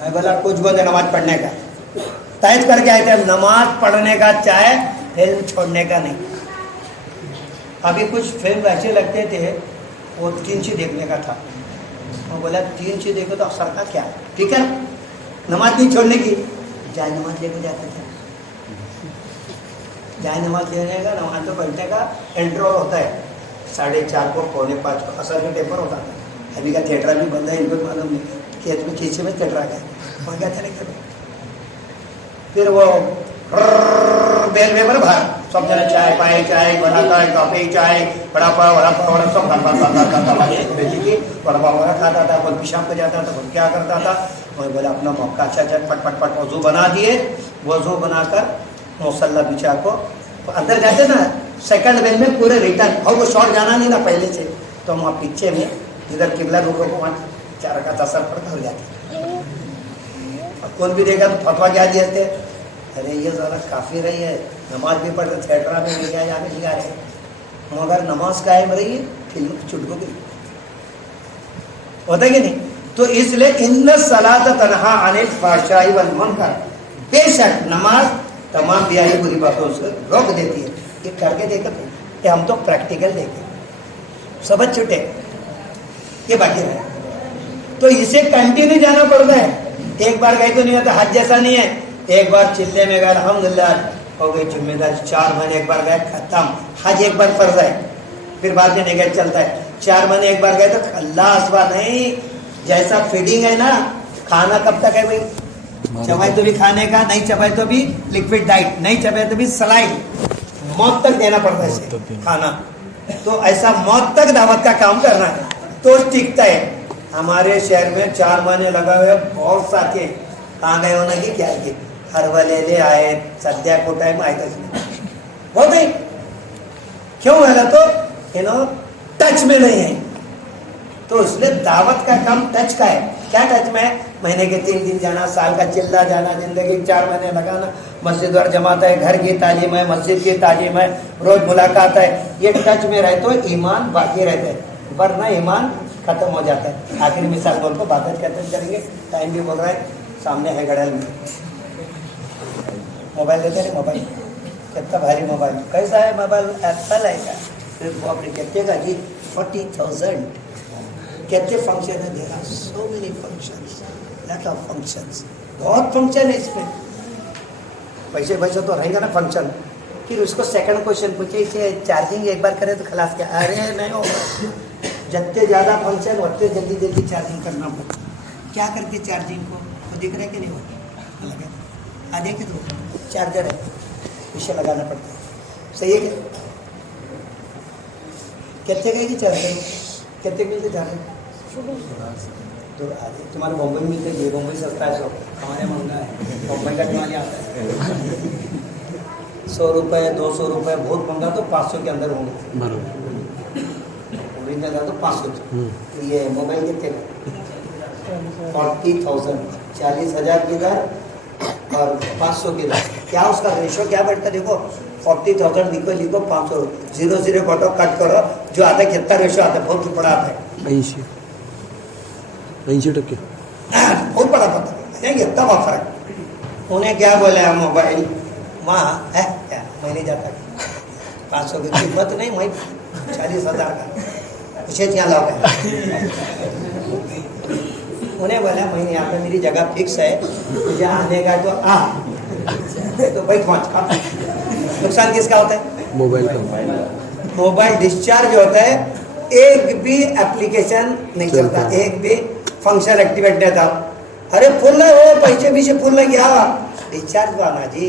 میں بولا کچھ بولے نماز پڑھنے کا تائید کر کے آئے تھے، نماز پڑھنے کا چاہے فلم چھوڑنے کا نہیں. ابھی کچھ فلم ایسے لگتے تھے، وہ 3 چیز دیکھنے کا تھا. وہ بولا 3 چیز دیکھو تو اثر کا کیا، ٹھیک ہے نماز نہیں چھوڑنے کی. جائے نماز لے کے جاتے تھے، جائے نماز لینے کا، نماز تو پڑھنے کا انٹرول ہوتا ہے 4:30 کو 4:45 کو، اثر کا ٹیپر ہوتا تھا. ابھی کا تھیٹر بھی بند ہے، ان کو معلوم نہیں، کھیت میں کھینچے میں تھیٹر آ گیا، وہاں گیا تھا نہیں. پھر وہ بیل میں باہر سب جنے چائے پائے، چائے بناتا ہے، کافی چائے بڑا پاؤ وڑا پاؤ وڑا سب بڑا پاؤ وڑا کھاتا تھا. کوئی پیشاب کو جاتا تھا، کوئی کیا کرتا تھا. میں بولا اپنا موقع اچھا پٹ پٹ پٹ وضو بنا دیے. وضو بنا کر مصلی بچا کو اندر جاتے نا سیکنڈ بیل میں پورے ریٹرن، اور وہ شارٹ جانا نہیں نا پہلے سے، تو وہاں پیچھے میں ادھر قبلہ رخ کو وہاں 4 کا تصر پڑ کر ہو جاتی. کون بھی دیکھا تو فتوا کیا دیتے، ارے یہ ذرا کافی رہی ہے، نماز بھی پڑھ رہے، تھیٹر میں لے گیا، یہاں پہ سکھا رہے، مگر نماز قائم رہی ہے، فلم چٹکو گئی ہوتا ہے کہ نہیں. تو اس لیے ان الصلاۃ تنہا عن الفحشاء والمنکر، بے شک نماز تمام بیائی بری باتوں سے روک دیتی ہے. یہ کر کے دیکھتے تھے کہ ہم تو پریکٹیکل دیکھیں، سبق چھٹے یہ باقی رہے. تو اسے کنٹینیو جانا پڑتا ہے. ایک بار گئے تو نہیں ہوتا، حج جیسا نہیں ہے. ایک بار چلے میں گئے الحمدللہ ہو گئی ذمہ داری، 4 مہینے ایک بار گئے ختم. حج ایک بار فرض ہے، پھر بعد میں نہیں گئے چلتا ہے. 4 مہینے ایک بار گئے تو اللہ اسوا نہیں. جیسا فیڈنگ ہے نا، کھانا کب تک ہے بھائی، چبائے تو بھی کھانے کا، نہیں چبائے تو بھی لکوڈ ڈائٹ، نہیں چبائے تو بھی سلائن، موت تک دینا پڑتا ہے کھانا. تو ایسا موت تک دعوت کا کام کرنا ہے تو ٹکتا ہے. ہمارے شہر میں 4 مہینے لگا ہوئے بہت ساتھی ہیں. کہاں گئے ہونا کی کیا ہے، ہر والے لے آئے سدیا کوٹائے میں آئے وہ بھی کیوں ہے تو ٹچ میں نہیں ہے. تو اس لیے دعوت کا کام ٹچ کا ہے. کیا ٹچ میں ہے، مہینے کے 3 دن جانا، سال کا چلہ جانا، زندگی 4 مہینے لگانا، مسجد اور جماعت ہے، گھر کی تعلیم ہے، مسجد کی تعلیم ہے، روز ملاقات ہے. یہ ٹچ میں رہے تو ایمان باقی رہتا ہے، ورنہ ایمان ختم ہو جاتا ہے. آخری مثال بول کو باتیں ختم کریں گے، ٹائم بھی بول رہا ہے، سامنے ہے گڑھل میں موبائل دیتے ہیں. موبائل کتنا بھاری موبائل، کیسا ہے موبائل، ایپل ہے کیا، وہ اپنے کہتے گا جی 40,000 कितने फंक्शन है, there are so many functions, lot of functions, बहुत फंक्शन है इसमें। पैसे पैसे तो रहेगा ना फंक्शन। फिर उसको सेकंड क्वेश्चन पूछे, इसे चार्जिंग एक बार करे तो खलास क्या? अरे नहीं होगा, जितने ज़्यादा फंक्शन उतने जल्दी जल्दी चार्जिंग करना पड़ता। क्या करते चार्जिंग को, तो दिख रहा है कि नहीं होता लगे आ देखे तो चार्जर है, इसे लगाना पड़ता है, सही है क्या? कितने गए कि चार्जर, कितने मिलते चार्जर? तो तुम्हारे बॉम्बे में मिलते हैं, बॉम्बे सस्ता है, सो हमारे महंगा है, बॉम्बे का तुम्हारे आता है 100 रुपये 200 रुपये, बहुत महंगा तो 500 के अंदर होंगे, ओरिजिनल है तो 500। तो ये मोबाइल कितने का? 40,000, 40,000 की दर और 500 की दर। क्या उसका रेशो क्या बैठता है? देखो 40,000 लिखो लिखो 500, 0 कटो कट करो, जो आता है कितना रेशो आता है, बहुत बड़ा आता है, 80% बहुत बड़ा पता है, कितना ऑफर है। उन्हें क्या बोला है मोबाइल वहाँ है क्या, मैं नहीं जाता 500 की कीमत नहीं, मैं 40,000 का उसे यहाँ लाओ। उन्हें बोला मैं यहाँ पे मेरी जगह फिक्स है, मुझे आने का तो आ, तो भाई पहुँच। नुकसान किसका होता है? मोबाइल का। मोबाइल डिस्चार्ज होता है, एक भी एप्लीकेशन नहीं चलता, एक भी फंक्शन एक्टिवेट नहीं था। अरे फुल है वो, पैसे भी से फुल नहीं गया, डिस्चार्ज हुआ ना जी।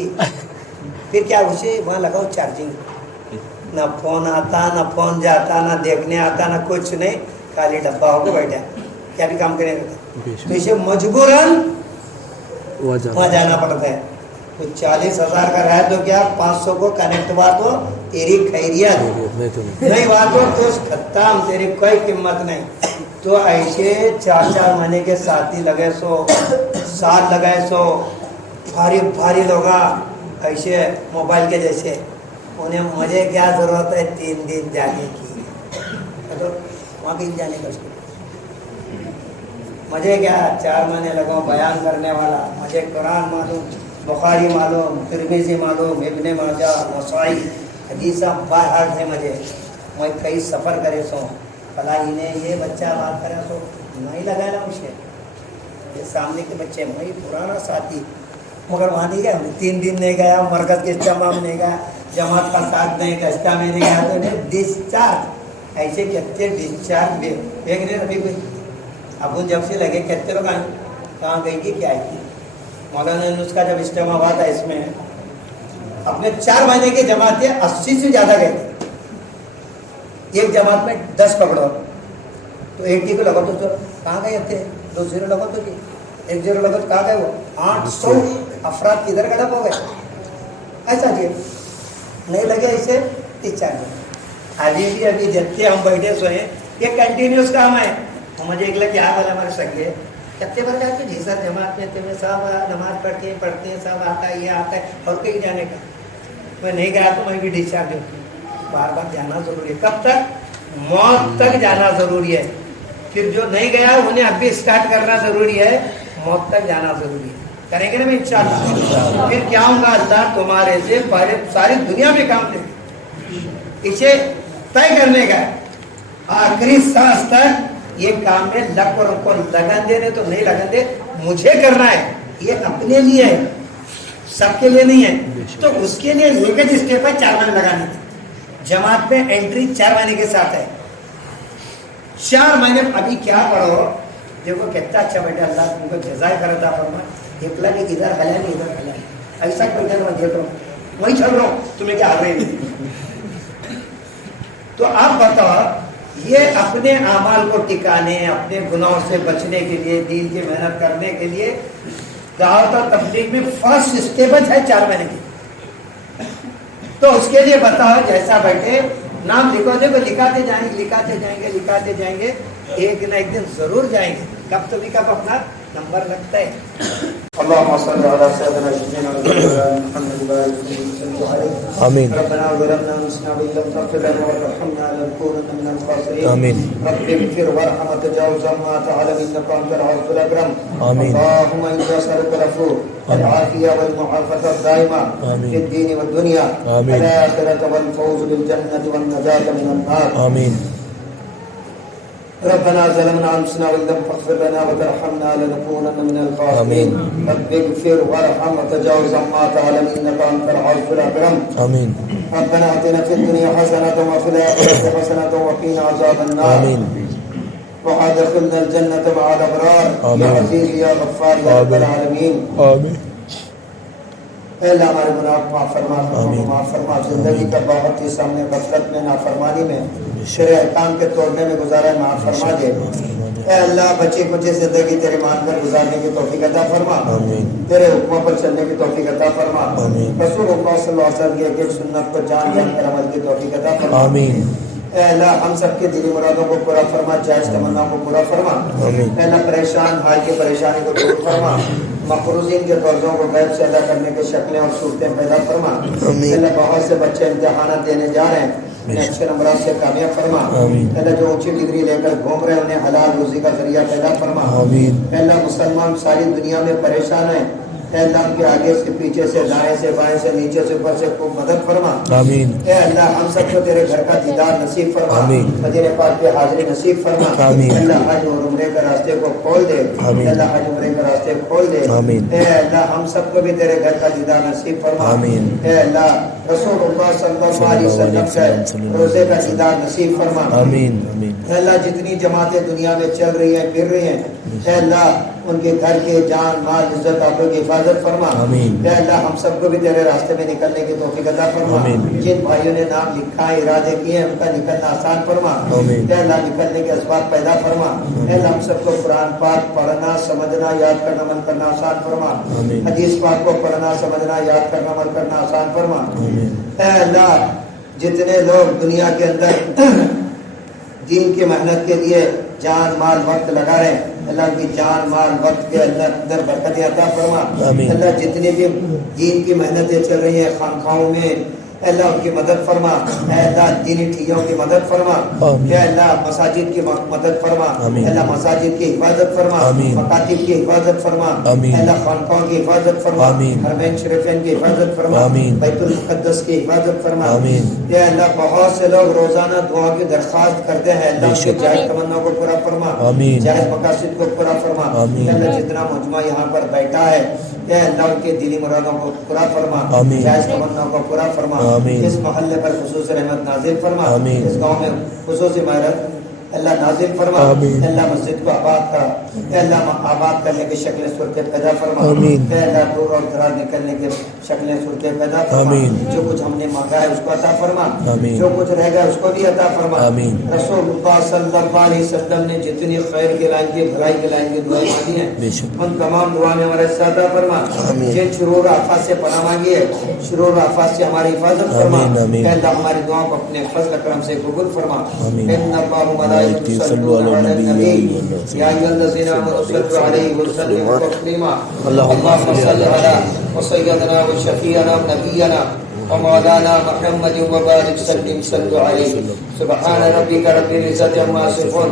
फिर क्या उसे वहाँ लगाओ चार्जिंग, ना फोन आता ना फोन जाता, ना देखने आता ना कुछ नहीं, खाली डब्बा होकर बैठा, क्या भी काम करेगा। तो इसे मजबूरन वहाँ जाना पड़ता है। तो 40,000 का रहा तो क्या 500 को कनेक्ट हुआ तो तेरी खैरियत, नहीं हुआ तो खत्म, तेरी कोई कीमत नहीं। तो ऐसे 4 महीने के साथी लगे सो, साथ लगाए सो, भारी भारी लोग ऐसे मोबाइल के जैसे, उन्हें मुझे क्या ज़रूरत है 3 दिन जाने की, तो वहाँ कहीं जाने का मुझे क्या 4 महीने लगा बयान करने वाला, मुझे कुरान मालूम, बुखारी मालूम, तिरमिज़ी मालूम, इब्ने माजा, नसाई, हदीसा बाय हार्ट है मुझे। मैं कई सफ़र करे सो, भला इन्हें ये बच्चा बात करे सो नहीं लगाया ना मुझे, ये सामने के बच्चे, मैं पुराना साथी, मगर वहाँ नहीं गया, 3 दिन नहीं गया, मरकज़ के इज्तिमा में नहीं गया, जमात का साथ नहीं, गश्ता में नहीं गया, तो डिस्चार्ज ऐसे कहते डिस्चार्ज देख रहे अभी कोई अब जब से लगे कहते लोग आए कहाँ गई थी क्या आई थी। मौलाना नुस्खा जब इज्तिमा हुआ था इसमें अपने 4 महीने के जमात 80 से ज़्यादा गए थे, एक जमात में 10 पकड़ो तो 80 को लगो तो कहाँ गए थे, 2 0 लगो तो 1 0 लगो तो कहाँ गए वो 800 अफराद किधर गड़प हो गए। ऐसा जी नहीं लगे ऐसे डिस्चार्ज। अभी जितने हम बैठे सोए ये कंटिन्यूस काम है। मुझे एक लग याद वाला हमारे संगे कितने बार जाते जी सर जमात में सब नमाज पढ़ते हैं सब आता है, ये आता है, और कहीं जाने का मैं नहीं गया तो मैं भी डिस्चार्ज हूँ। बार बार जाना जरूरी है, कब तक? मौत तक जाना जरूरी है। फिर जो नहीं गया उन्हें अभी स्टार्ट करना जरूरी है, मौत तक जाना जरूरी है। करेंगे ना इंशाअल्लाह। फिर क्या होगा, अल्लाह तुम्हारे से सारी दुनिया में काम दे, इसे तय करने का आखिरी सांस तक ये काम में लग और उनको लगन देने तो नहीं लगन दे, मुझे करना है, ये अपने लिए है, सबके लिए नहीं है। तो उसके लिए एक स्टेप है 4 महीने लगाने की। जमात में एंट्री 4 महीने के साथ है। 4 महीने अभी क्या करो, देखो कितना अच्छा बेटा, अल्लाह तुमको जज़ाए करता फरमा। एकला नहीं इधर हला नहीं इधर हला, ऐसा बेटा मैं देख रहा हूँ, वही चल रहा हूँ, तुम्हें क्या हाल रही। तो आप बताओ, ये अपने आमाल को टिकाने, अपने गुनाहों से बचने के लिए, दीन की मेहनत करने के लिए दावत और तबलीग में फर्स्ट स्टेप है 4 महीने की। तो उसके लिए बताओ, जैसा बैठे नाम लिखो, देखो लिखाते जाएंगे, एक ना एक दिन जरूर जाएंगे। कब तो भी कब अपना नंबर लगता है। اللهم صل على سيدنا محمد وعلى آمين ربنا ظلمنا انفسنا وان لم تغفر لنا وترحمنا لنكونن من الخاسرين آمين رب اغفر وارحم وتجاوز عما تعلم انك انت العفو الاكرم آمين اللهم اني اسالك العفو والعافيه والمعافاه الدائمه في الدين والدنيا والاخره والفوز بالجنه والنجاه من النار آمين ربنا ظلمنا انفسنا وان لم تغفر لنا وترحمنا لنكونن من الخاسرين رب اغفر وارحم وتجاوز عما تعلم انك انت العفو الاكرم آمين ربنا اتنا في الدنيا حسنه وفي الاخره حسنه وقنا عذاب النار آمين وادخلنا الجنه مع الابرار يا عزيز يا غفار يا رب العالمين آمين اے اللہ ہمارے گناہ کو معاف فرما، ہم کو معاف فرما، زندگی کا بہت ہی سامنے غفلت میں نافرمانی میں تیرے احکام کے توڑنے میں گزارا ہے، معاف فرما دے اے اللہ بچے کچے زندگی تیرے مان کر گزارنے کی توفیق عطا فرما، تیرے حکموں پر چلنے کی توفیق عطا فرما، رسول اللہ صلی اللہ علیہ وسلم کی ایک ایک سنت کو جان جان کر عمل کی توفیق عطا فرما، اے اللہ ہم سب کے دلی مرادوں کو پورا فرما، جائز تمنا کو پورا فرما، اے اللہ پریشان حال کی پریشانی کو دور فرما، مقروضین کے قرضوں کو غیب سے ادا کرنے کے شکلیں اور صورتیں پیدا فرما، اللہ بہت سے بچے امتحانات دینے جا رہے ہیں انہیں اچھے نمبرات سے کامیاب فرما، اللہ جو اونچی ڈگری لے کر گھوم رہے ہیں انہیں حلال روزی کا ذریعہ پیدا فرما، اللہ مسلمان ساری دنیا میں پریشان ہیں، اے اللہ ان کے آگے سے پیچھے سے دائیں سے بائیں سے نیچے سے اوپر سے خوب مدد فرما، اے اللہ ہم سب کو تیرے گھر کا دیدار نصیب فرما، مدینے پاک پہ حاضری نصیب فرما، اللہ حج اور عمرے کے راستے کو کھول دے، اللہ حج عمرے کے راستے کھول دے، اے اللہ ہم سب کو بھی تیرے گھر کا دیدار نصیب فرما، اے اللہ رسول اللہ صلی اللہ علیہ وسلم کے روزے کا دیدار نصیب فرما، اے اللہ جتنی جماعتیں دنیا میں چل رہی ہیں پھر رہی ہیں، اے اللہ ان کے گھر کے جان مال عزت آبرو کی حفاظت فرما، اے اللہ ہم سب کو بھی تیرے راستے میں نکلنے کی توفیق عطا فرما، جن بھائیوں نے نام لکھا ہے ارادے کیے ہیں ان کا نکلنا آسان فرما، اے اللہ نکلنے کے اسباب پیدا فرما، اے اللہ ہم سب کو قرآن پاک پڑھنا سمجھنا یاد کرنا عمل کرنا آسان فرما، حدیث پاک کو پڑھنا سمجھنا یاد کرنا عمل کرنا آسان فرما، اے اللہ جتنے لوگ دنیا کے اندر دین کی محنت کے لیے جان مال وقت لگا رہے ہیں اللہ کی جان مال وقت کے اندر برکتیں عطا فرما، اللہ جتنی بھی دین کی محنتیں چل رہی ہیں خانقاہوں میں اللہ ان کی مدد فرما، اے اللہ دینی ٹھیوں کی مدد فرما، اے اللہ مساجد کی مدد فرما، اے اللہ مساجد کی حفاظت فرما، مکاتب کی حفاظت فرما، اے اللہ خانقاہوں کی حفاظت فرما، حرمین شریفین کی حفاظت فرما، بیت المقدس کی حفاظت فرما، اے اللہ بہت سے لوگ روزانہ دعا کی درخواست کرتے ہیں اللہ ان کے جائز تمناؤں کو پورا فرما، جائز مقاصد کو پورا فرما، اے اللہ جتنا مجمع یہاں پر بیٹھا ہے اے اللہ ان کے دلی مرادوں کو پورا فرما، جائز تمناؤں کو پورا فرما، اس محلے پر خصوص رحمت نازل فرما، اس گاؤں میں خصوصی مہرت اللہ نازل فرما، اللہ مسجد کو آباد کرا، اے اللہ آباد کرنے کی شکلیں صورتیں پیدا فرما، اے اللہ دور اور دراز نکلنے کی شکلیں صورتیں پیدا فرما، جو کچھ ہم نے مانگا ہے اس کو عطا فرما، جو کچھ رہ گیا اس کو بھی عطا فرما، رسول اللہ صلی اللہ علیہ وسلم نے جتنی خیر کی لائن کی بھلائی کی لائن کی دعائیں مانگی ہیں ان تمام دعا میں ہمارے ساتھ عطا فرما، جن شرور آفات سے پناہ مانگی ہے شرور آفات سے ہماری حفاظت فرما، اے اللہ ہماری دعاؤں کو اپنے فضل کرم سے قبول فرما، ان اللہ صلوا على النبي يا ايها الذين امنوا صلوا عليه وسلموا تسليما اللهم صل على سيدنا وشفيعنا ونبينا ومولانا محمد وبارك صلوا عليه سبحان ربك رب العزة عما يصفون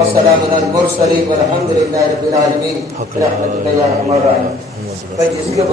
وسلام على المرسلين والحمد لله رب العالمين برحمتك يا ارحم الراحمين۔